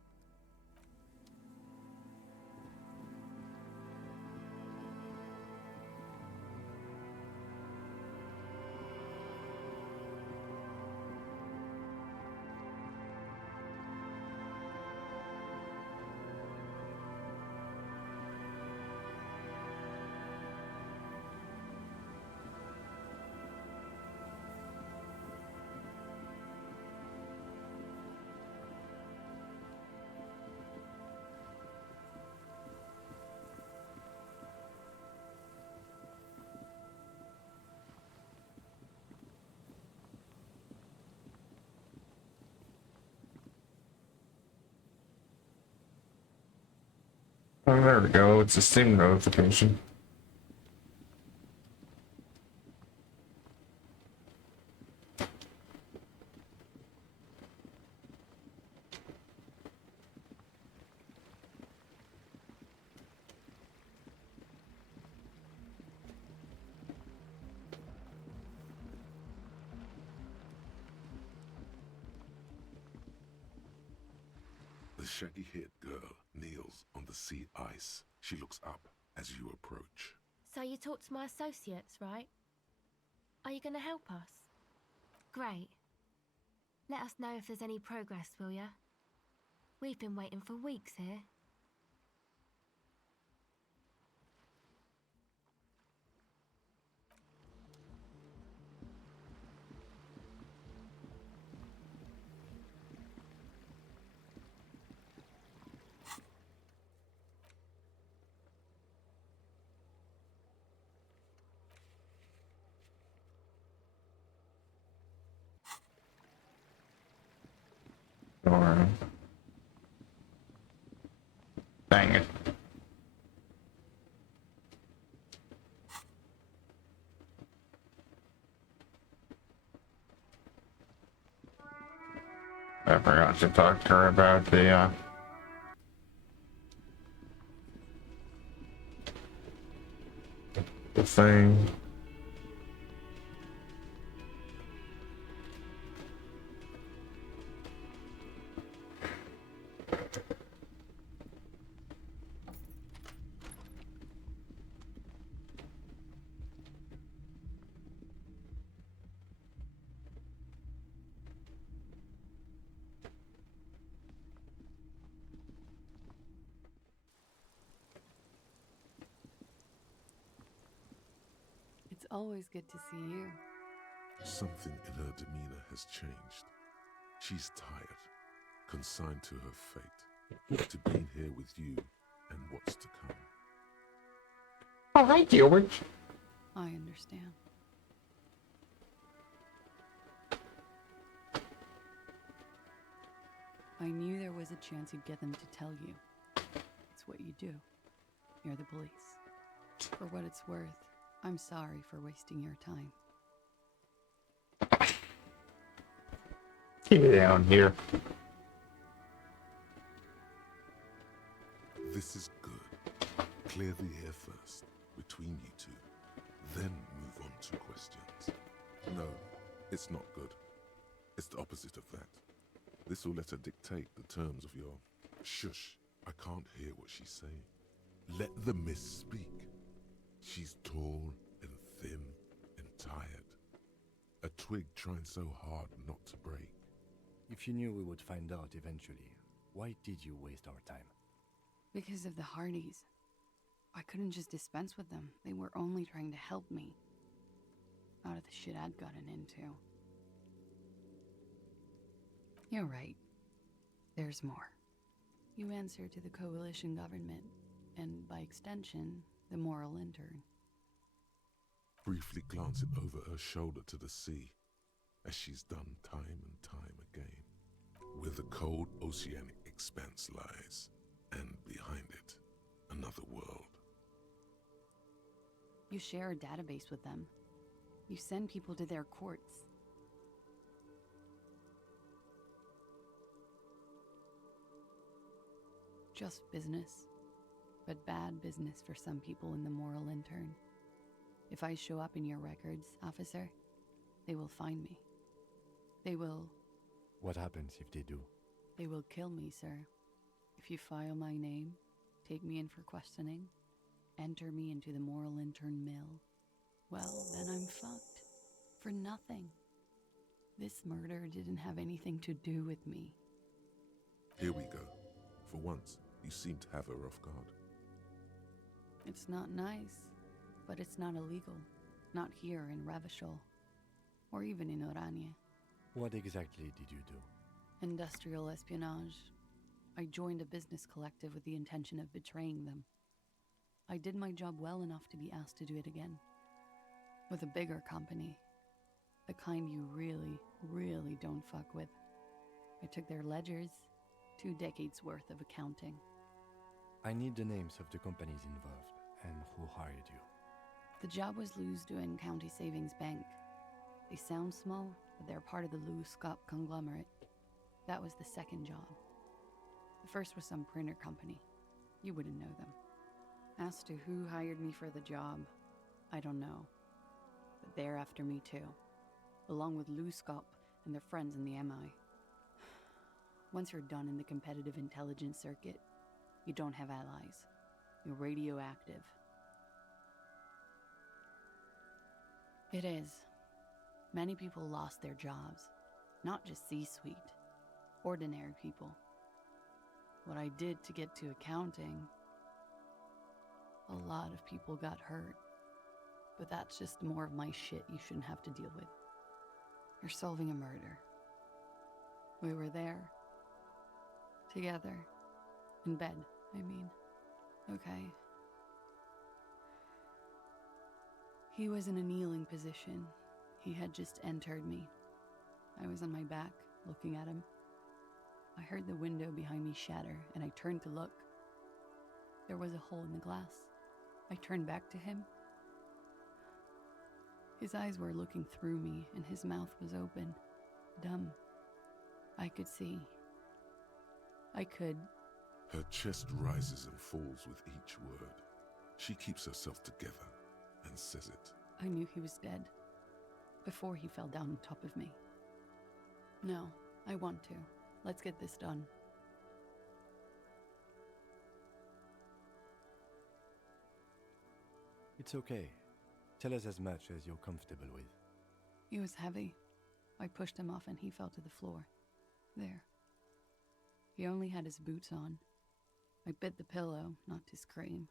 Oh, there we go. It's a Steam notification. The shaggy-haired girl kneels on the sea ice. She looks up as you approach. So you talked to my associates, right? Are you going to help us? Great. Let us know if there's any progress, will ya? We've been waiting for weeks here. Or... Dang it. I forgot to talk to her about the thing. It's always good to see you. Something in her demeanor has changed. She's tired, consigned to her fate, to being here with you and what's to come. Oh, hi, Gilbert. I understand. I knew there was a chance you'd get them to tell you. It's what you do. You're the police. For what it's worth, I'm sorry for wasting your time. Keep it down here. This is good. Clear the air first, between you two. Then move on to questions. No, it's not good. It's the opposite of that. This will let her dictate the terms of your... Shush, I can't hear what she's saying. Let the miss speak. She's tall and thin and tired. A twig trying so hard not to break. If you knew we would find out eventually, why did you waste our time? Because of the Hardys. I couldn't just dispense with them. They were only trying to help me. Out of the shit I'd gotten into. You're right. There's more. You answer to the coalition government, and by extension, the moral intern. Briefly glance it over her shoulder to the sea, as she's done time and time again. Where the cold oceanic expanse lies, and behind it, another world. You share a database with them. You send people to their courts. Just business, but bad business for some people in the moral intern. If I show up in your records, officer, they will find me. They will... What happens if they do? They will kill me, sir. If you file my name, take me in for questioning, enter me into the moral intern mill, well, then I'm fucked. For nothing. This murder didn't have anything to do with me. Here we go. For once, you seem to have her off guard. It's not nice, but it's not illegal. Not here in Revachol, or even in Orania. What exactly did you do? Industrial espionage. I joined a business collective with the intention of betraying them. I did my job well enough to be asked to do it again. With a bigger company. The kind you really, really don't fuck with. I took their ledgers, 2 decades worth of accounting. I need the names of the companies involved and who hired you. The job was Lewes-Duin County Savings Bank. They sound small, but they're part of the Lewes-Scott conglomerate. That was the second job. The first was some printer company. You wouldn't know them. As to who hired me for the job, I don't know. But they're after me too. Along with Lewes-Scott and their friends in the MI. Once you're done in the competitive intelligence circuit, you don't have allies. You're radioactive. It is. Many people lost their jobs. Not just C-suite. Ordinary people. What I did to get to accounting, a lot of people got hurt. But that's just more of my shit you shouldn't have to deal with. You're solving a murder. We were there. Together. In bed, I mean. Okay. He was in a kneeling position. He had just entered me. I was on my back, looking at him. I heard the window behind me shatter, and I turned to look. There was a hole in the glass. I turned back to him. His eyes were looking through me, and his mouth was open, dumb. I could see. I could. Her chest rises and falls with each word. She keeps herself together and says it. I knew he was dead before he fell down on top of me. No, I want to. Let's get this done. It's okay. Tell us as much as you're comfortable with. He was heavy. I pushed him off and he fell to the floor. There. He only had his boots on. I bit the pillow, not to scream,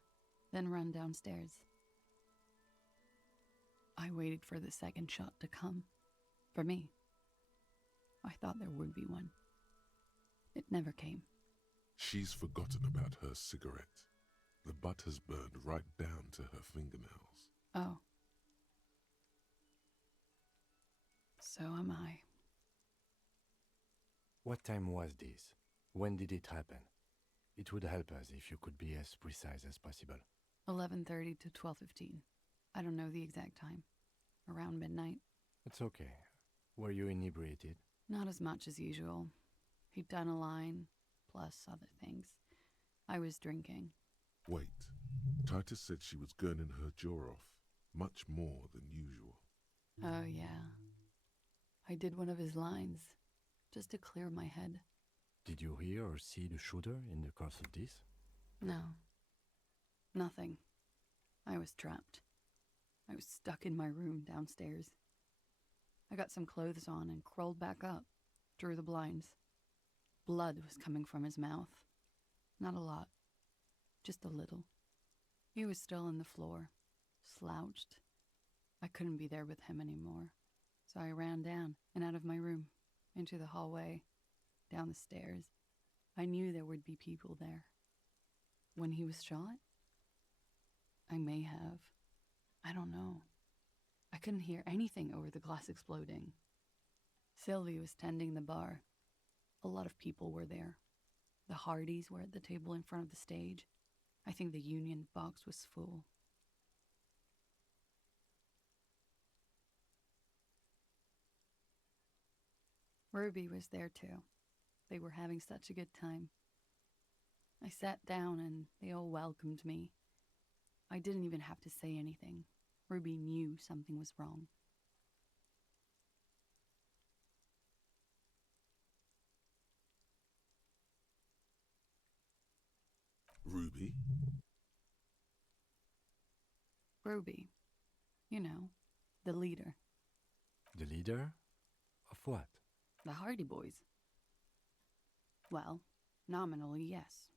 then ran downstairs. I waited for the second shot to come. For me. I thought there would be one. It never came. She's forgotten about her cigarette. The butt has burned right down to her fingernails. Oh. So am I. What time was this? When did it happen? It would help us if you could be as precise as possible. 11:30 to 12:15. I don't know the exact time. Around midnight. It's okay. Were you inebriated? Not as much as usual. He'd done a line, plus other things. I was drinking. Wait. Titus said she was gurning her jaw off, much more than usual. Oh, yeah. I did one of his lines, just to clear my head. Did you hear or see the shooter in the course of this? No. Nothing. I was trapped. I was stuck in my room downstairs. I got some clothes on and crawled back up, drew the blinds. Blood was coming from his mouth. Not a lot. Just a little. He was still on the floor, slouched. I couldn't be there with him anymore, so I ran down and out of my room, into the hallway, down the stairs. I knew there would be people there. When he was shot? I may have. I don't know. I couldn't hear anything over the glass exploding. Sylvie was tending the bar. A lot of people were there. The Hardys were at the table in front of the stage. I think the Union box was full. Ruby was there too. They were having such a good time. I sat down and they all welcomed me. I didn't even have to say anything. Ruby knew something was wrong. Ruby? Ruby. You know, the leader. The leader? Of what? The Hardy Boys. Well, nominally, yes.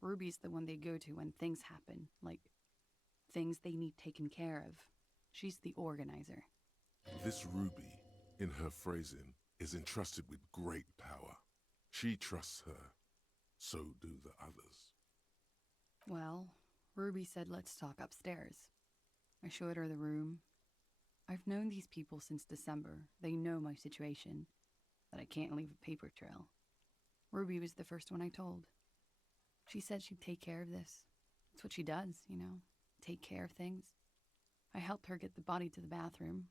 Ruby's the one they go to when things happen, like things they need taken care of. She's the organizer. This Ruby, in her phrasing, is entrusted with great power. She trusts her. So do the others. Well, Ruby said let's talk upstairs. I showed her the room. I've known these people since December. They know my situation, that I can't leave a paper trail. Ruby was the first one I told. She said she'd take care of this. It's what she does, you know, take care of things. I helped her get the body to the bathroom.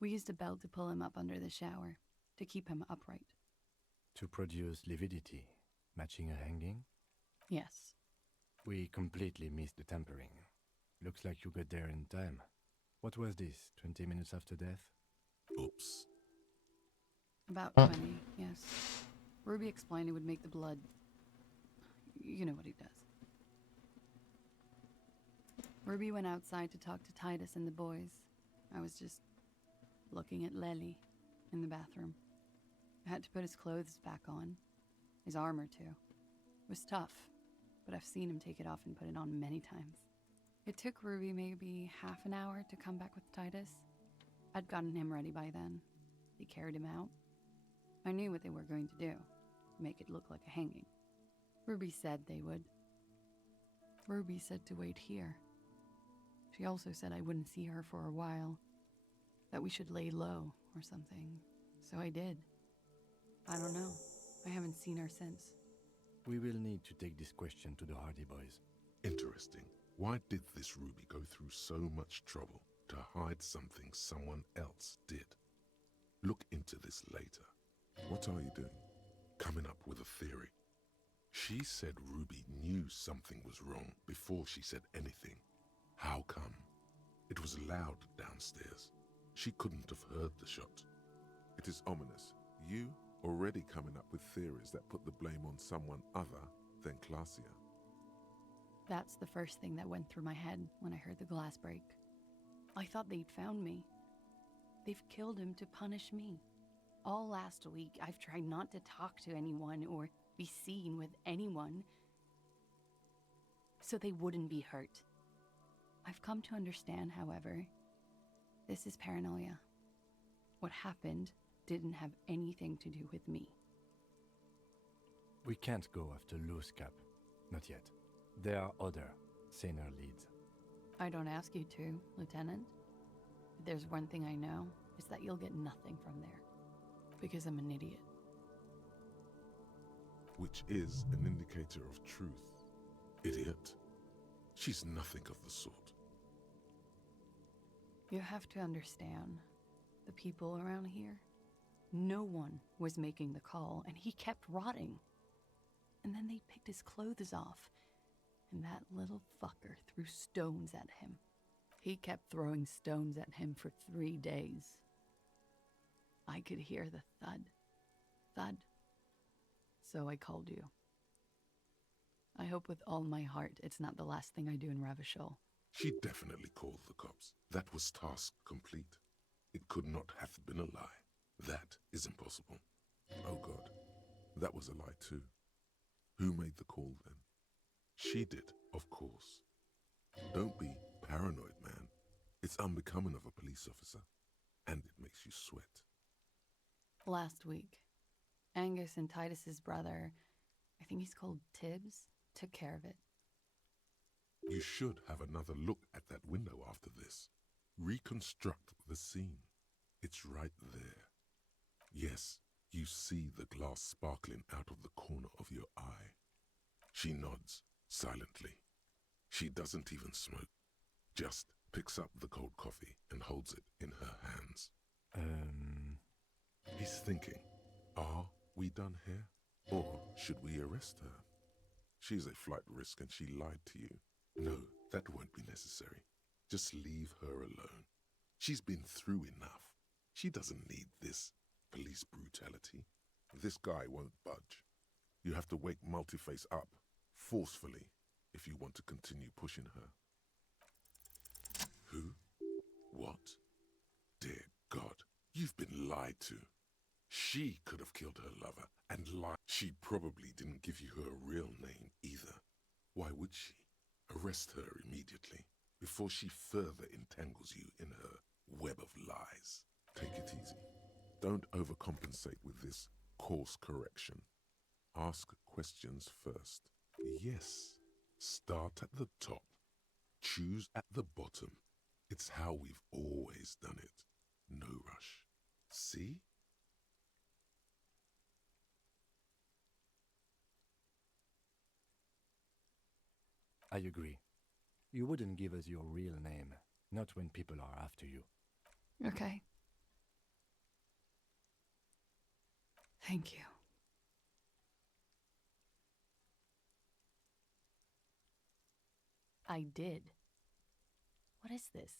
We used a belt to pull him up under the shower, to keep him upright. To produce lividity, matching a hanging? Yes. We completely missed the tampering. Looks like you got there in time. What was this, 20 minutes after death? Oops. About 20, yes. Ruby explained it would make the blood... You know what he does. Ruby went outside to talk to Titus and the boys. I was just looking at Lely in the bathroom. I had to put his clothes back on. His armor, too. It was tough, but I've seen him take it off and put it on many times. It took Ruby maybe half an hour to come back with Titus. I'd gotten him ready by then. They carried him out. I knew what they were going to do. Make it look like a hanging. Ruby said they would. Ruby said to wait here. She also said I wouldn't see her for a while. That we should lay low or something. So I did. I don't know. I haven't seen her since. We will need to take this question to the Hardy Boys. Interesting. Why did this Ruby go through so much trouble to hide something someone else did? Look into this later. What are you doing? Coming up with a theory. She said Ruby knew something was wrong before she said anything. How come? It was loud downstairs. She couldn't have heard the shot. It is ominous. You already coming up with theories that put the blame on someone other than Clausia. That's the first thing that went through my head when I heard the glass break. I thought they'd found me. They've killed him to punish me. All last week, I've tried not to talk to anyone or be seen with anyone so they wouldn't be hurt. I've come to understand, however, this is paranoia. What happened didn't have anything to do with me. We can't go after Loose Cap. Not yet. There are other, saner leads. I don't ask you to, Lieutenant. If there's one thing I know, it's that you'll get nothing from there. Because I'm an idiot. Which is an indicator of truth. Idiot? She's nothing of the sort. You have to understand, the people around here, no one was making the call, and he kept rotting. And then they picked his clothes off, and that little fucker threw stones at him. He kept throwing stones at him for 3 days. I could hear the thud, thud. So I called you. I hope with all my heart it's not the last thing I do in Ravishol. She definitely called the cops. That was task complete. It could not have been a lie. That is impossible. Oh God, that was a lie too. Who made the call then? She did, of course. Don't be paranoid, man. It's unbecoming of a police officer, and it makes you sweat. Last week, Angus and Titus's brother, I think he's called Tibbs, took care of it. You should have another look at that window after this. Reconstruct the scene. It's right there. Yes, you see the glass sparkling out of the corner of your eye. She nods silently. She doesn't even smoke. Just picks up the cold coffee and holds it in her hands. He's thinking, are we done here? Or should we arrest her? She's a flight risk and she lied to you. No, that won't be necessary. Just leave her alone. She's been through enough. She doesn't need this police brutality. This guy won't budge. You have to wake Multiface up, forcefully, if you want to continue pushing her. Who? What? Dear God, you've been lied to. She could have killed her lover and lied. She probably didn't give you her real name either. Why would she? Arrest her immediately before she further entangles you in her web of lies. Take it easy. Don't overcompensate with this course correction. Ask questions first. Yes, start at the top. Choose at the bottom. It's how we've always done it. No rush. See? I agree. You wouldn't give us your real name, not when people are after you. Okay. Thank you. I did. What is this?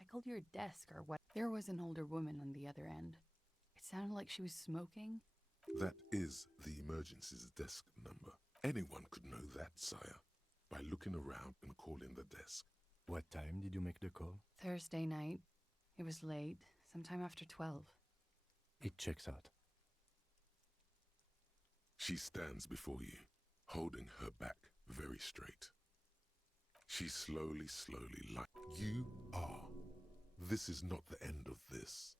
I called your desk or what? There was an older woman on the other end. It sounded like she was smoking. That is the emergencies desk number. Anyone could know that, sire, by looking around and calling the desk. What time did you make the call? Thursday night. It was late, sometime after 12. It checks out. She stands before you, holding her back very straight. She slowly like you are. This is not the end of this.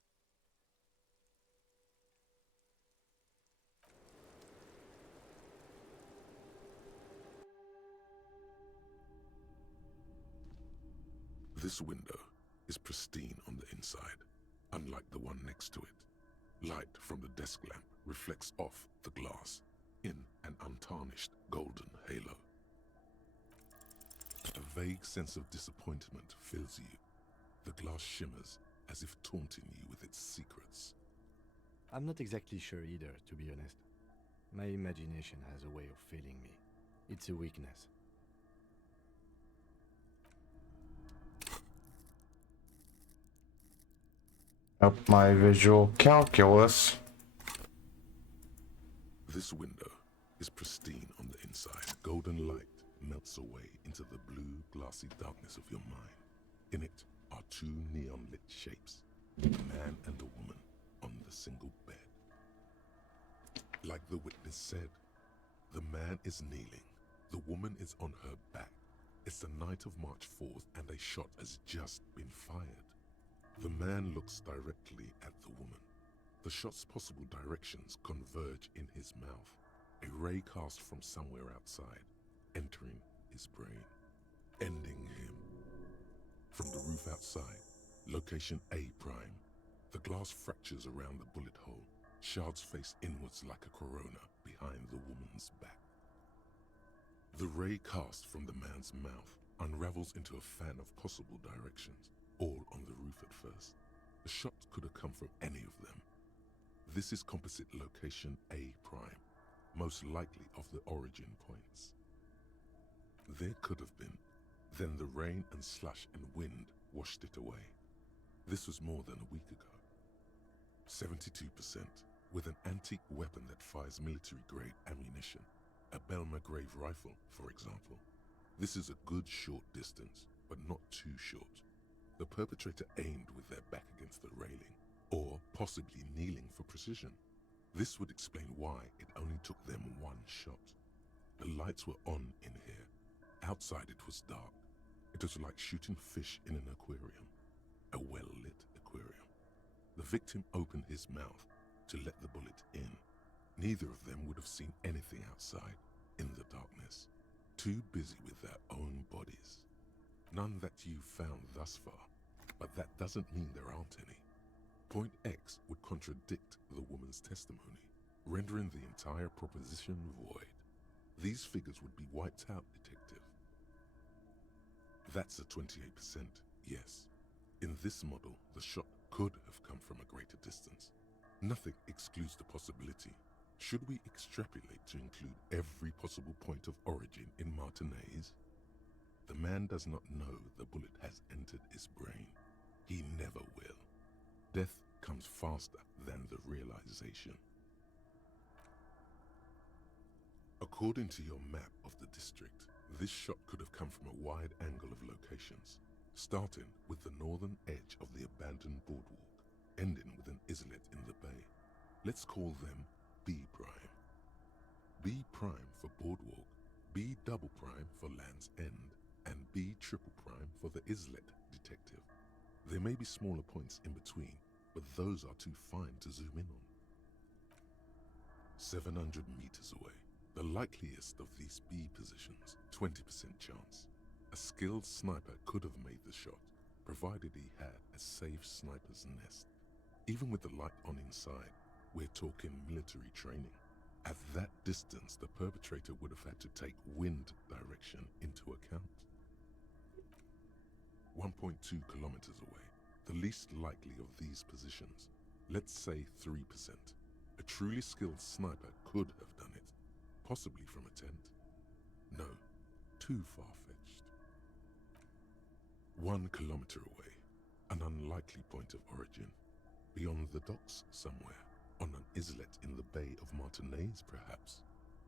This window is pristine on the inside, unlike the one next to it. Light from the desk lamp reflects off the glass in an untarnished golden halo. A vague sense of disappointment fills you. The glass shimmers as if taunting you with its secrets. I'm not exactly sure either, to be honest. My imagination has a way of failing me. It's a weakness. Up my visual calculus. This window is pristine on the inside. Golden light melts away into the blue, glassy darkness of your mind. In it are two neon-lit shapes, a man and a woman on the single bed. Like the witness said, the man is kneeling, the woman is on her back. It's the night of March 4th and a shot has just been fired. The man looks directly at the woman. The shot's possible directions converge in his mouth, a ray cast from somewhere outside, entering his brain, ending him. From the roof outside, location A prime, the glass fractures around the bullet hole, shards face inwards like a corona behind the woman's back. The ray cast from the man's mouth unravels into a fan of possible directions, all on the roof at first. The shot could have come from any of them. This is composite location A prime, most likely of the origin points. There could have been. Then the rain and slush and wind washed it away. This was more than a week ago. 72%, with an antique weapon that fires military-grade ammunition. A Belma-grave rifle, for example. This is a good short distance, but not too short. The perpetrator aimed with their back against the railing, or possibly kneeling for precision. This would explain why it only took them one shot. The lights were on in here. Outside it was dark. It was like shooting fish in an aquarium, a well-lit aquarium. The victim opened his mouth to let the bullet in. Neither of them would have seen anything outside, in the darkness, too busy with their own bodies. None that you've found thus far, but that doesn't mean there aren't any. Point X would contradict the woman's testimony, rendering the entire proposition void. These figures would be wiped out, detective. That's a 28%, yes. In this model, the shot could have come from a greater distance. Nothing excludes the possibility. Should we extrapolate to include every possible point of origin in Martinez? The man does not know the bullet has entered his brain. He never will. Death comes faster than the realization. According to your map of the district, this shot could have come from a wide angle of locations, starting with the northern edge of the abandoned boardwalk, ending with an islet in the bay. Let's call them B prime. B prime for boardwalk, B double prime for Land's End, and B triple prime for the islet, detective. There may be smaller points in between, but those are too fine to zoom in on. 700 meters away. The likeliest of these B positions, 20% chance. A skilled sniper could have made the shot, provided he had a safe sniper's nest. Even with the light on inside, we're talking military training. At that distance, the perpetrator would have had to take wind direction into account. 1.2 kilometers away, the least likely of these positions, let's say 3%. A truly skilled sniper could have done it. Possibly from a tent. No, too far-fetched. 1 kilometer away, an unlikely point of origin. Beyond the docks somewhere, on an islet in the Bay of Martinez perhaps.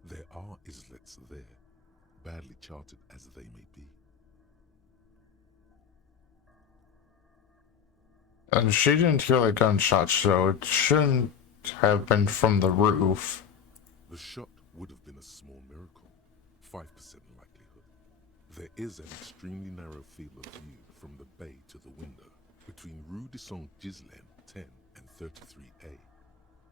There are islets there, badly charted as they may be. And she didn't hear the gunshots, so it shouldn't have been from the roof. The shot would have been a small miracle, 5% likelihood. There is an extremely narrow field of view from the bay to the window, between Rue de Saint-Ghislain 10 and 33A.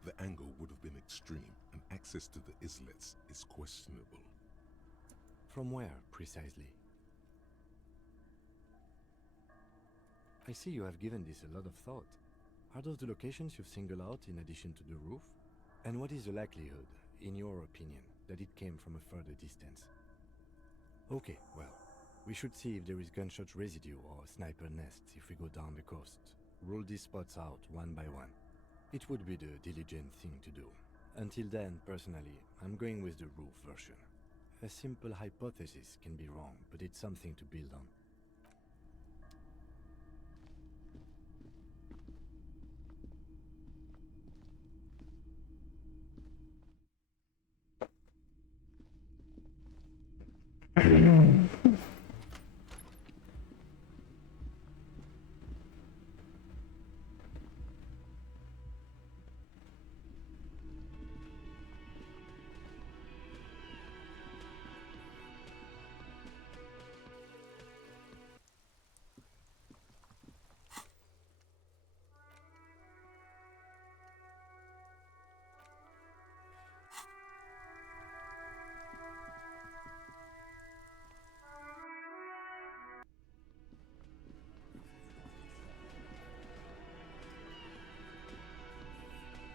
The angle would have been extreme, and access to the islets is questionable. From where, precisely? I see you have given this a lot of thought. Are those the locations you've singled out in addition to the roof? And what is the likelihood, in your opinion, that it came from a further distance? Okay, well, we should see if there is gunshot residue or sniper nests if we go down the coast. Rule these spots out one by one. It would be the diligent thing to do. Until then, personally, I'm going with the roof version. A simple hypothesis can be wrong, but it's something to build on.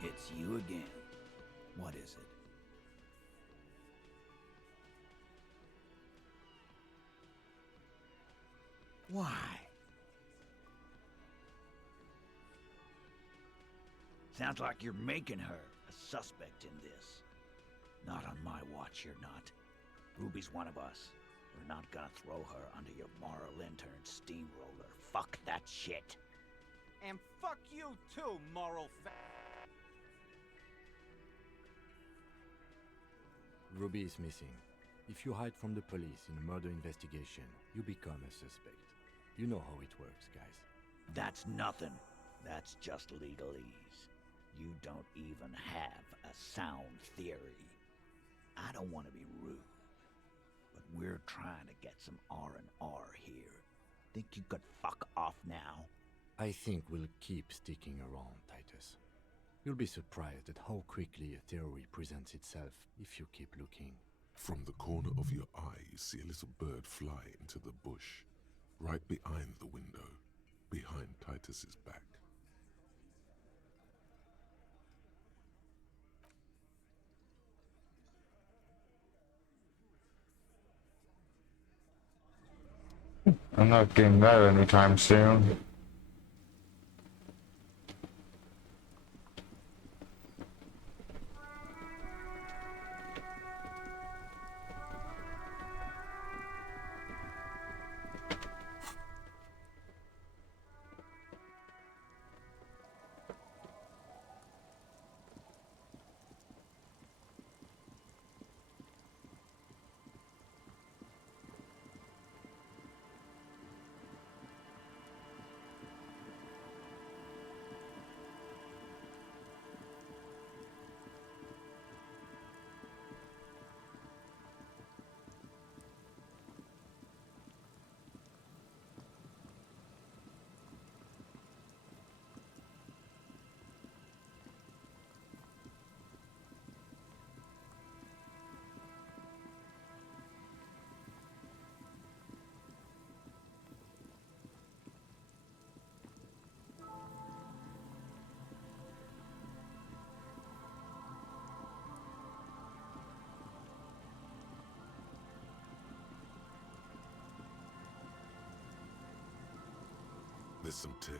It's you again. What is it? Why? Sounds like you're making her a suspect in this. Not on my watch, you're not. Ruby's one of us. We're not gonna throw her under your moral intern steamroller. Fuck that shit. And fuck you too, moral Ruby is missing. If you hide from the police in a murder investigation, you become a suspect. You know how it works, guys. That's nothing. That's just legalese. You don't even have a sound theory. I don't want to be rude, but we're trying to get some R&R here. Think you could fuck off now? I think we'll keep sticking around, Titus. You'll be surprised at how quickly a theory presents itself if you keep looking. From the corner of your eye, you see a little bird fly into the bush, right behind the window, behind Titus's back. I'm not getting that anytime soon. There's some tear,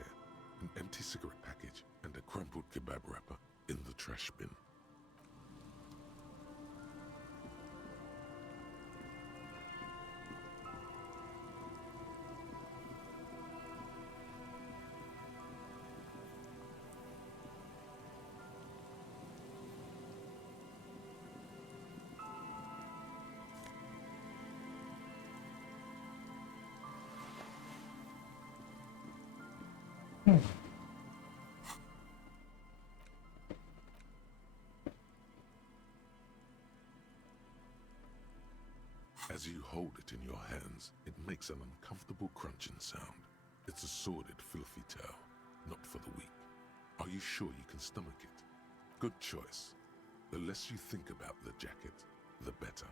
an empty cigarette package, and a crumpled kebab wrapper in the trash bin. As you hold it in your hands, it makes an uncomfortable crunching sound. It's a sordid, filthy tale, not for the weak. Are you sure you can stomach it? Good choice. The less you think about the jacket, the better.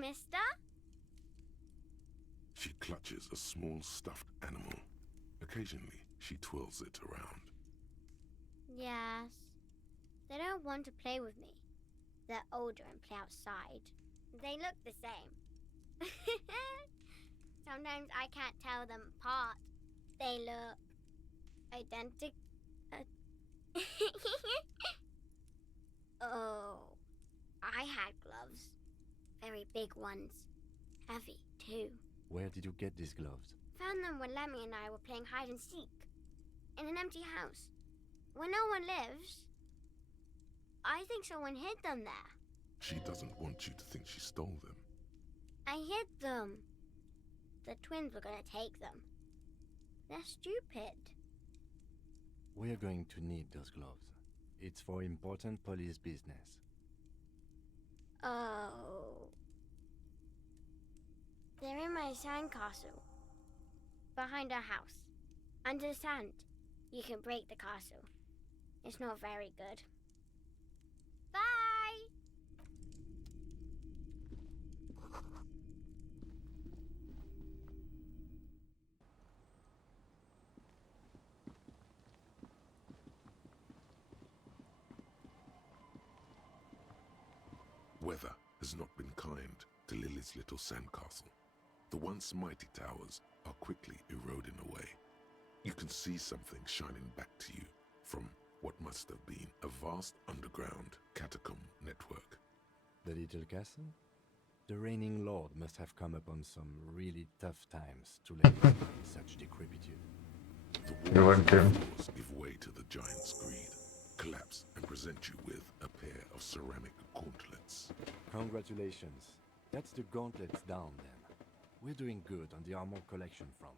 mister? She clutches a small stuffed animal. Occasionally, she twirls it around. Yes. They don't want to play with me. They're older and play outside. They look the same. Sometimes I can't tell them apart. They look identical. Oh, I had gloves. Very big ones. Heavy, too. Where did you get these gloves? Found them when Lemmy and I were playing hide and seek. In an empty house. Where no one lives. I think someone hid them there. She doesn't want you to think she stole them. I hid them. The twins were gonna take them. They're stupid. We are going to need those gloves. It's for important police business. Oh. They're in my sandcastle. Behind our house. Under the sand. You can break the castle. It's not very good. Bye! Weather has not been kind to Lily's little sandcastle. The once mighty towers are quickly eroding away. You can see something shining back to you from what must have been a vast underground catacomb network. The little castle? The reigning lord must have come upon some really tough times to let it in such decrepitude. The walls and floors give way to the giant's greed, collapse and present you with a pair of ceramic gauntlets. Congratulations. That's the gauntlets down then. We're doing good on the armor collection front.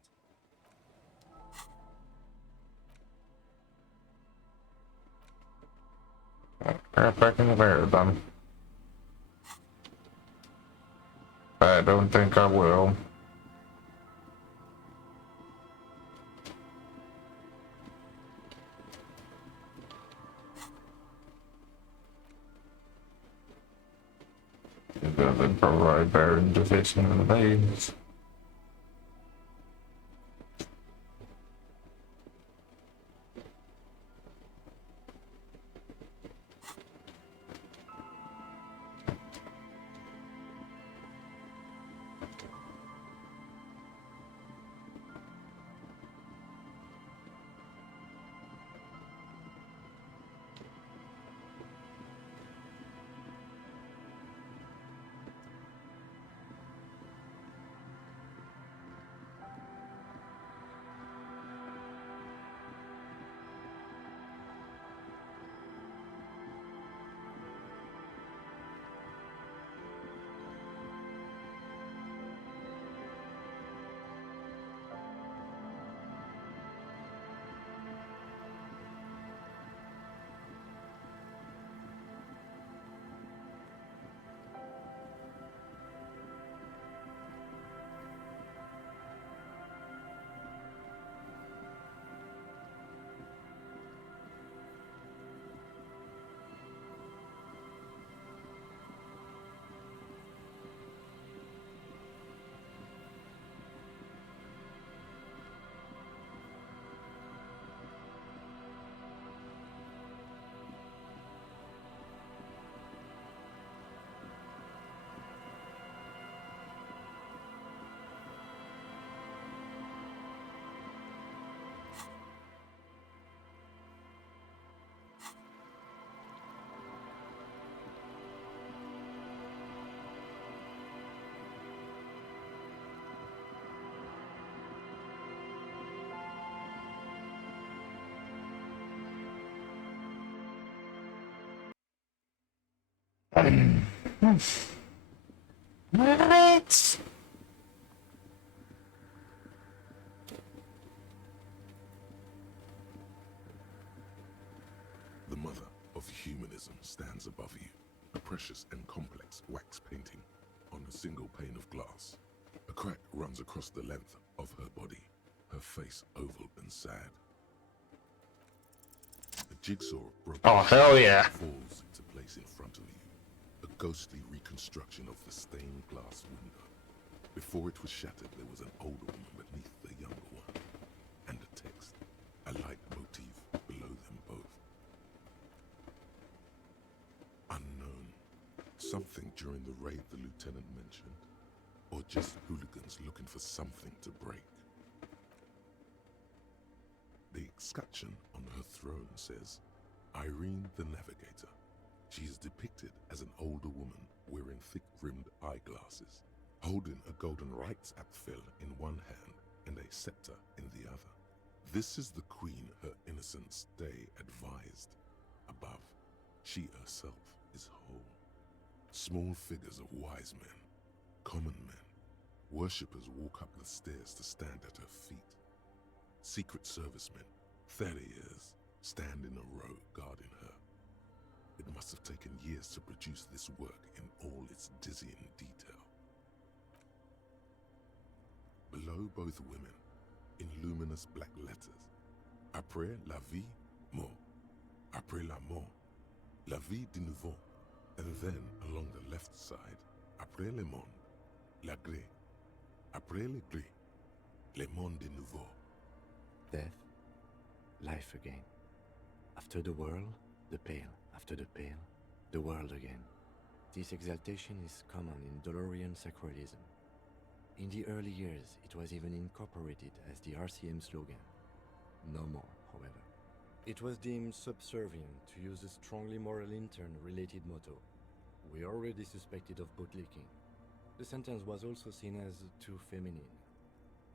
Get back in there then. I don't think I will. It doesn't provide better indication of the names. What? The mother of humanism stands above you, a precious and complex wax painting on a single pane of glass. A crack runs across the length of her body, her face oval and sad. The jigsaw of broken Oh, hell yeah. falls into place in front of you. a ghostly reconstruction of the stained glass window. Before it was shattered, there was an older woman beneath the younger one, and a text, a light motif below them both. Unknown. Something during the raid the lieutenant mentioned, or just hooligans looking for something to break. The escutcheon on her throne says, Irene the Navigator. She is depicted as an older woman wearing thick-rimmed eyeglasses, holding a golden rights apfel in one hand and a scepter in the other. This is the queen her innocence day advised. Above, she herself is whole. Small figures of wise men, common men, worshippers walk up the stairs to stand at her feet. Secret servicemen, 30 years, stand in a row guarding her. It must have taken years to produce this work in all its dizzying detail. Below both women, in luminous black letters, Après la vie, mort. Après la mort, la vie de nouveau. And then, along the left side, Après le monde, la gré. Après le gré, le monde de nouveau. Death, life again. After the world, the pale. After the pale, the world again. This exaltation is common in Dolorian sacralism. In the early years, it was even incorporated as the RCM slogan. No more, however. It was deemed subservient to use a strongly moral intern-related motto. We already suspected of bootlicking. The sentence was also seen as too feminine.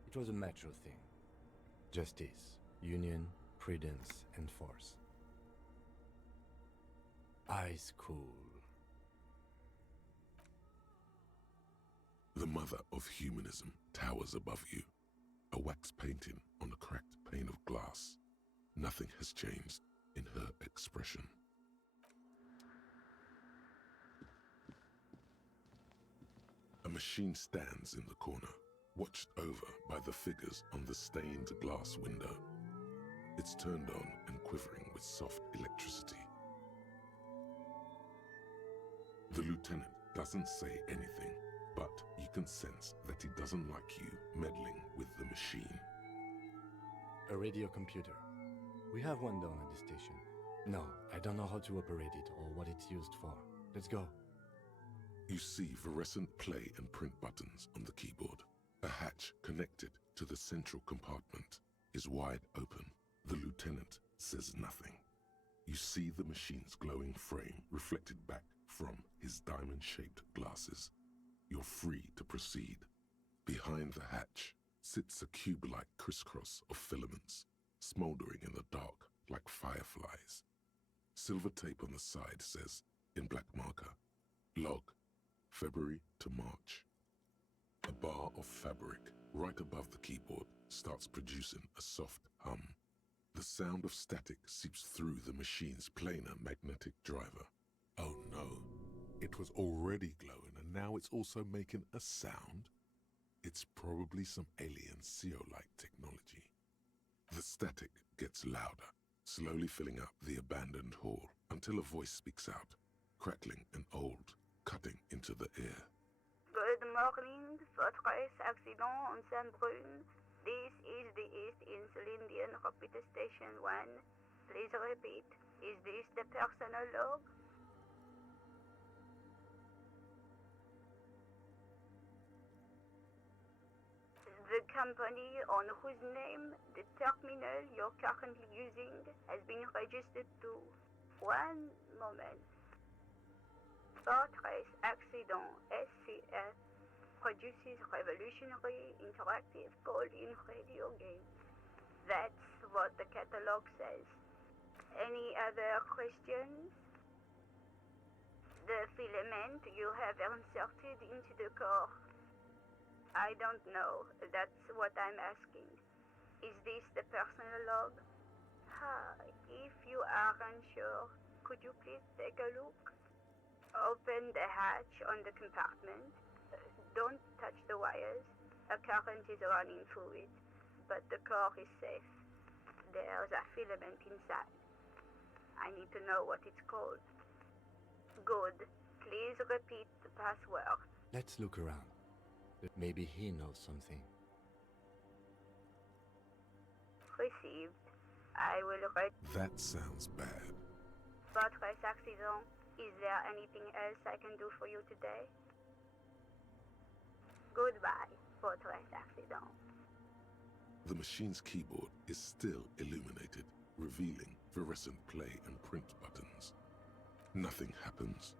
It was a macho thing. Justice, union, prudence, and force. Eyes cool. The mother of humanism towers above you, a wax painting on a cracked pane of glass. Nothing has changed in her expression. A machine stands in the corner, watched over by the figures on the stained glass window. It's turned on and quivering with soft electricity. The lieutenant doesn't say anything, but you can sense that he doesn't like you meddling with the machine. A radio computer. We have one down at the station. No, I don't know how to operate it or what it's used for. Let's go. You see fluorescent play and print buttons on the keyboard. A hatch connected to the central compartment is wide open. The lieutenant says nothing. You see the machine's glowing frame reflected back from his diamond-shaped glasses. You're free to proceed. Behind the hatch sits a cube-like crisscross of filaments, smoldering in the dark like fireflies. Silver tape on the side says, in black marker, log, February to March. A bar of fabric right above the keyboard starts producing a soft hum. The sound of static seeps through the machine's planar magnetic driver. Oh no, it was already glowing and now it's also making a sound? It's probably some alien CO-like technology. The static gets louder, slowly filling up the abandoned hall until a voice speaks out, crackling and old, cutting into the air. Good morning, Fortress Accident on Saint-Brune. This is the East Insulindian Repeater Station 1. Please repeat, is this the personal log? The company on whose name the terminal you're currently using has been registered to. One moment. Fortress Accident SCS produces revolutionary interactive call-in radio games. That's what the catalog says. Any other questions? The filament you have inserted into the core. I don't know. That's what I'm asking. Is this the personal log? If you are unsure, could you please take a look? Open the hatch on the compartment. Don't touch the wires. A current is running through it, but the core is safe. There's a filament inside. I need to know what it's called. Good. Please repeat the password. Let's look around. Maybe he knows something. Received. I will write. That sounds bad. Fortress Accident. Is there anything else I can do for you today? Goodbye, Fortress Accident. The machine's keyboard is still illuminated, revealing fluorescent play and print buttons. Nothing happens.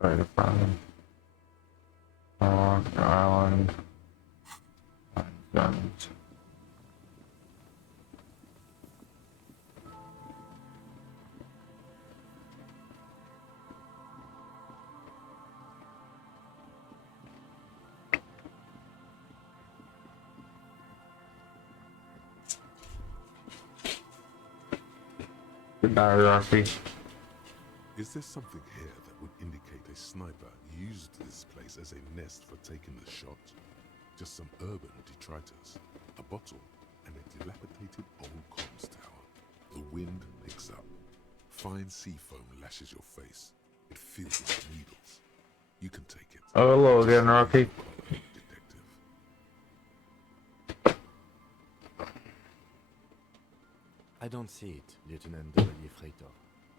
Right from Long Island. Guns. Good night, Rocky. Is there something here that would indicate a sniper used this place as a nest for taking the shot? Just some urban detritus, a bottle, and a dilapidated old comms tower. The wind picks up. Fine sea foam lashes your face. It feels like needles. You can take it. Oh, hello again, Rocky. I don't see it, Lieutenant W. Freitor.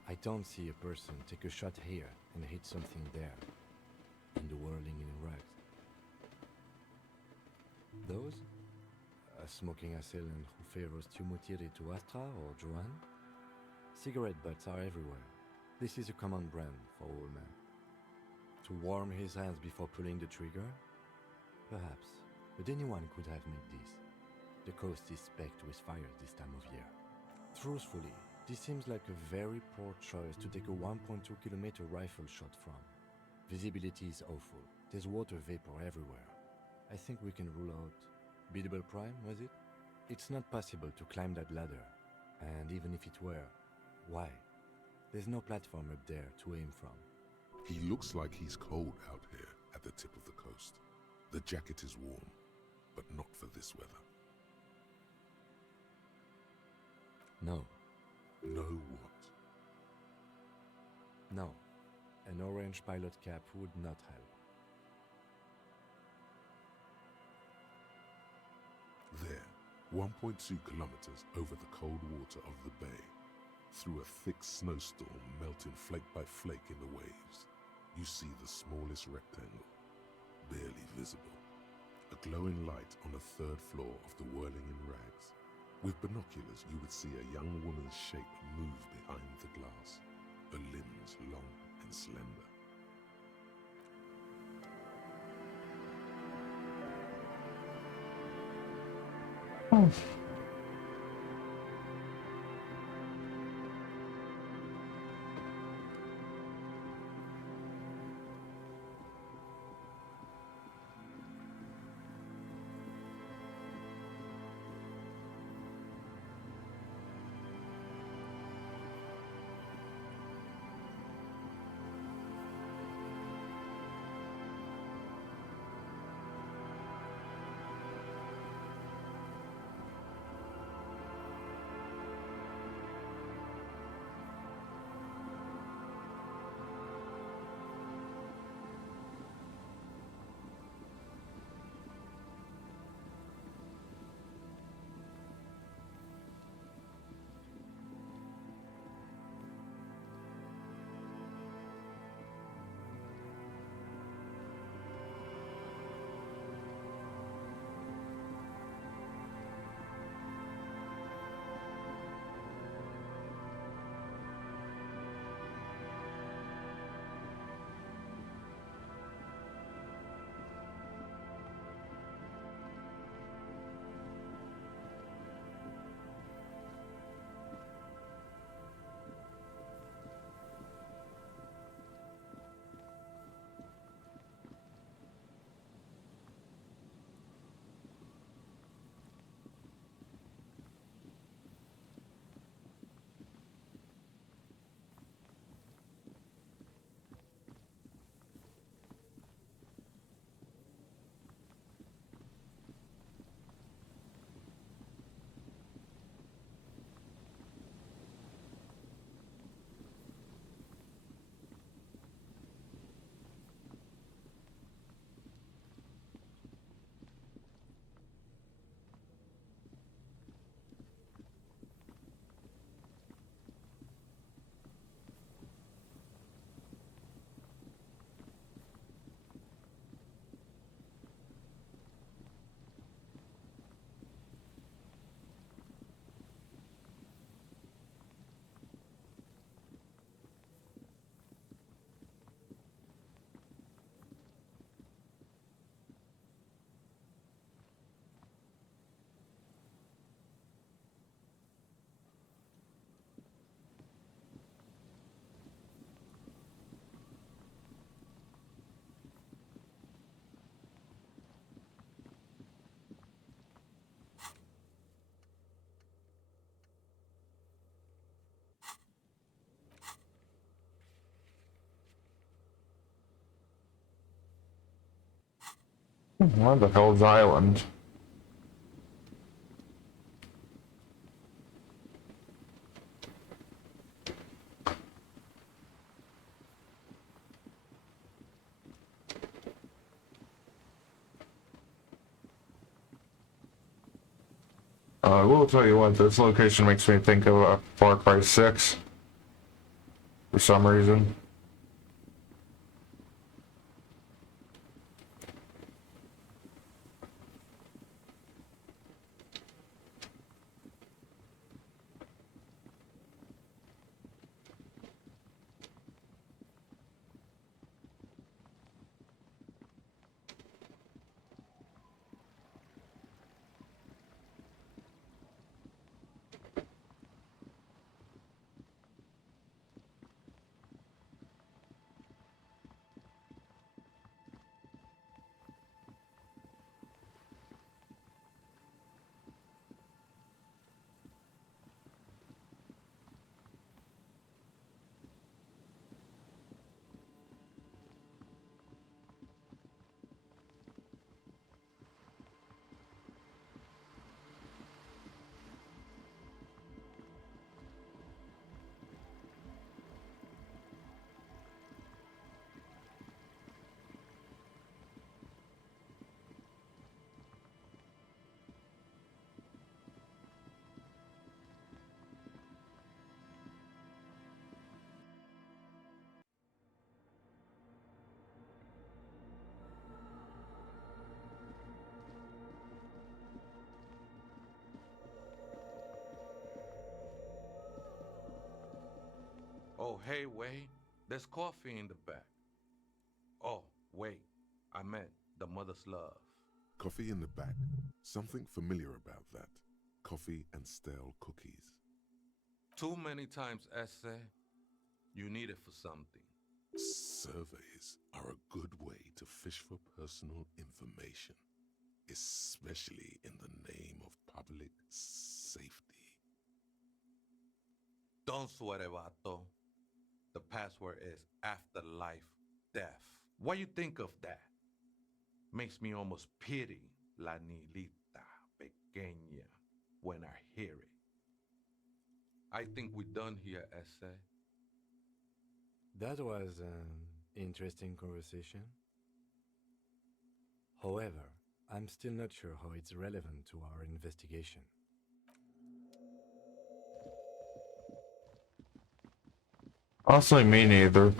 I don't see a person take a shot here and hit something there, in the whirling in rags. Those? A smoking assailant who favors Tumutiri to Astra or Joan? Cigarette butts are everywhere. This is a common brand for all men. To warm his hands before pulling the trigger? Perhaps, but anyone could have made this. The coast is specked with fire this time of year. Truthfully, this seems like a very poor choice to take a 1.2 kilometer rifle shot from. Visibility is awful. There's water vapor everywhere. I think we can rule out Biddable Prime, was it? It's not possible to climb that ladder. And even if it were, why? There's no platform up there to aim from. He looks like he's cold out here at the tip of the coast. The jacket is warm, but not for this weather. No. No what? No. An orange pilot cap would not help. There, 1.2 kilometers over the cold water of the bay, through a thick snowstorm melting flake by flake in the waves, you see the smallest rectangle, barely visible. A glowing light on the third floor of the whirling in rags. With binoculars, you would see a young woman's shape move behind the glass, her limbs long and slender. What the hell's island? I will tell you what, this location makes me think of Far Cry 6 for some reason. Oh, hey, wait. There's coffee in the back. Oh, wait. I meant the mother's love. Coffee in the back. Something familiar about that. Coffee and stale cookies. Too many times, essay. You need it for something. Surveys are a good way to fish for personal information, especially in the name of public safety. Don't sweat it, vato. The password is afterlife death. What you think of that? Makes me almost pity la niñita pequeña when I hear it. I think we're done here, essay. That was an interesting conversation. However, I'm still not sure how it's relevant to our investigation. Honestly, me neither.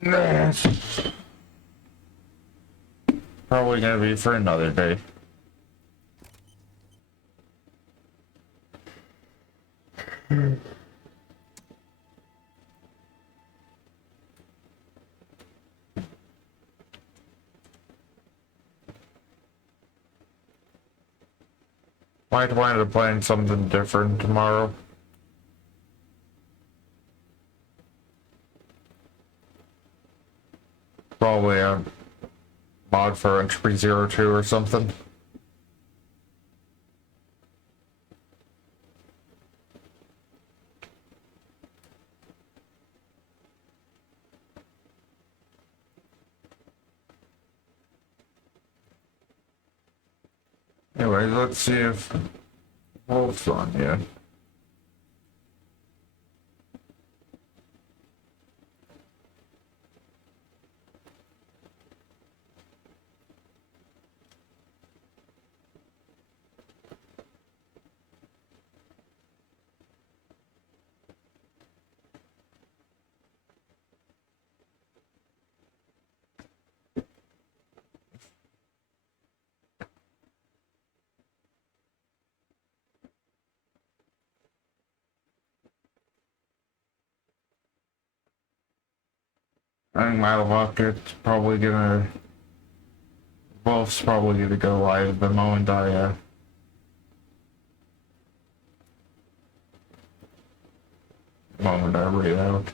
Nah. Probably gonna be for another day. Might wind up playing something different tomorrow. Probably a mod for Entropy 02 or something. Anyways, let's see if Wolf's on yet. I think my luck, it's probably gonna... Wolf's probably gonna go live the moment I read out.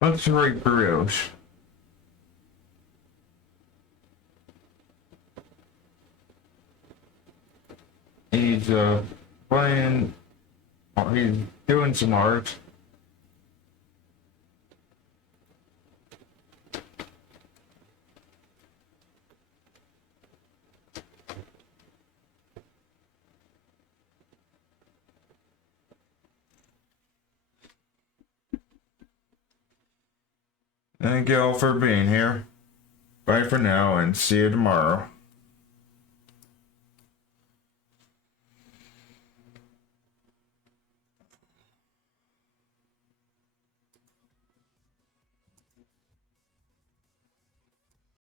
Let's rate Brioche. He's playing, he's doing some art. Thank you all for being here. Bye for now and see you tomorrow.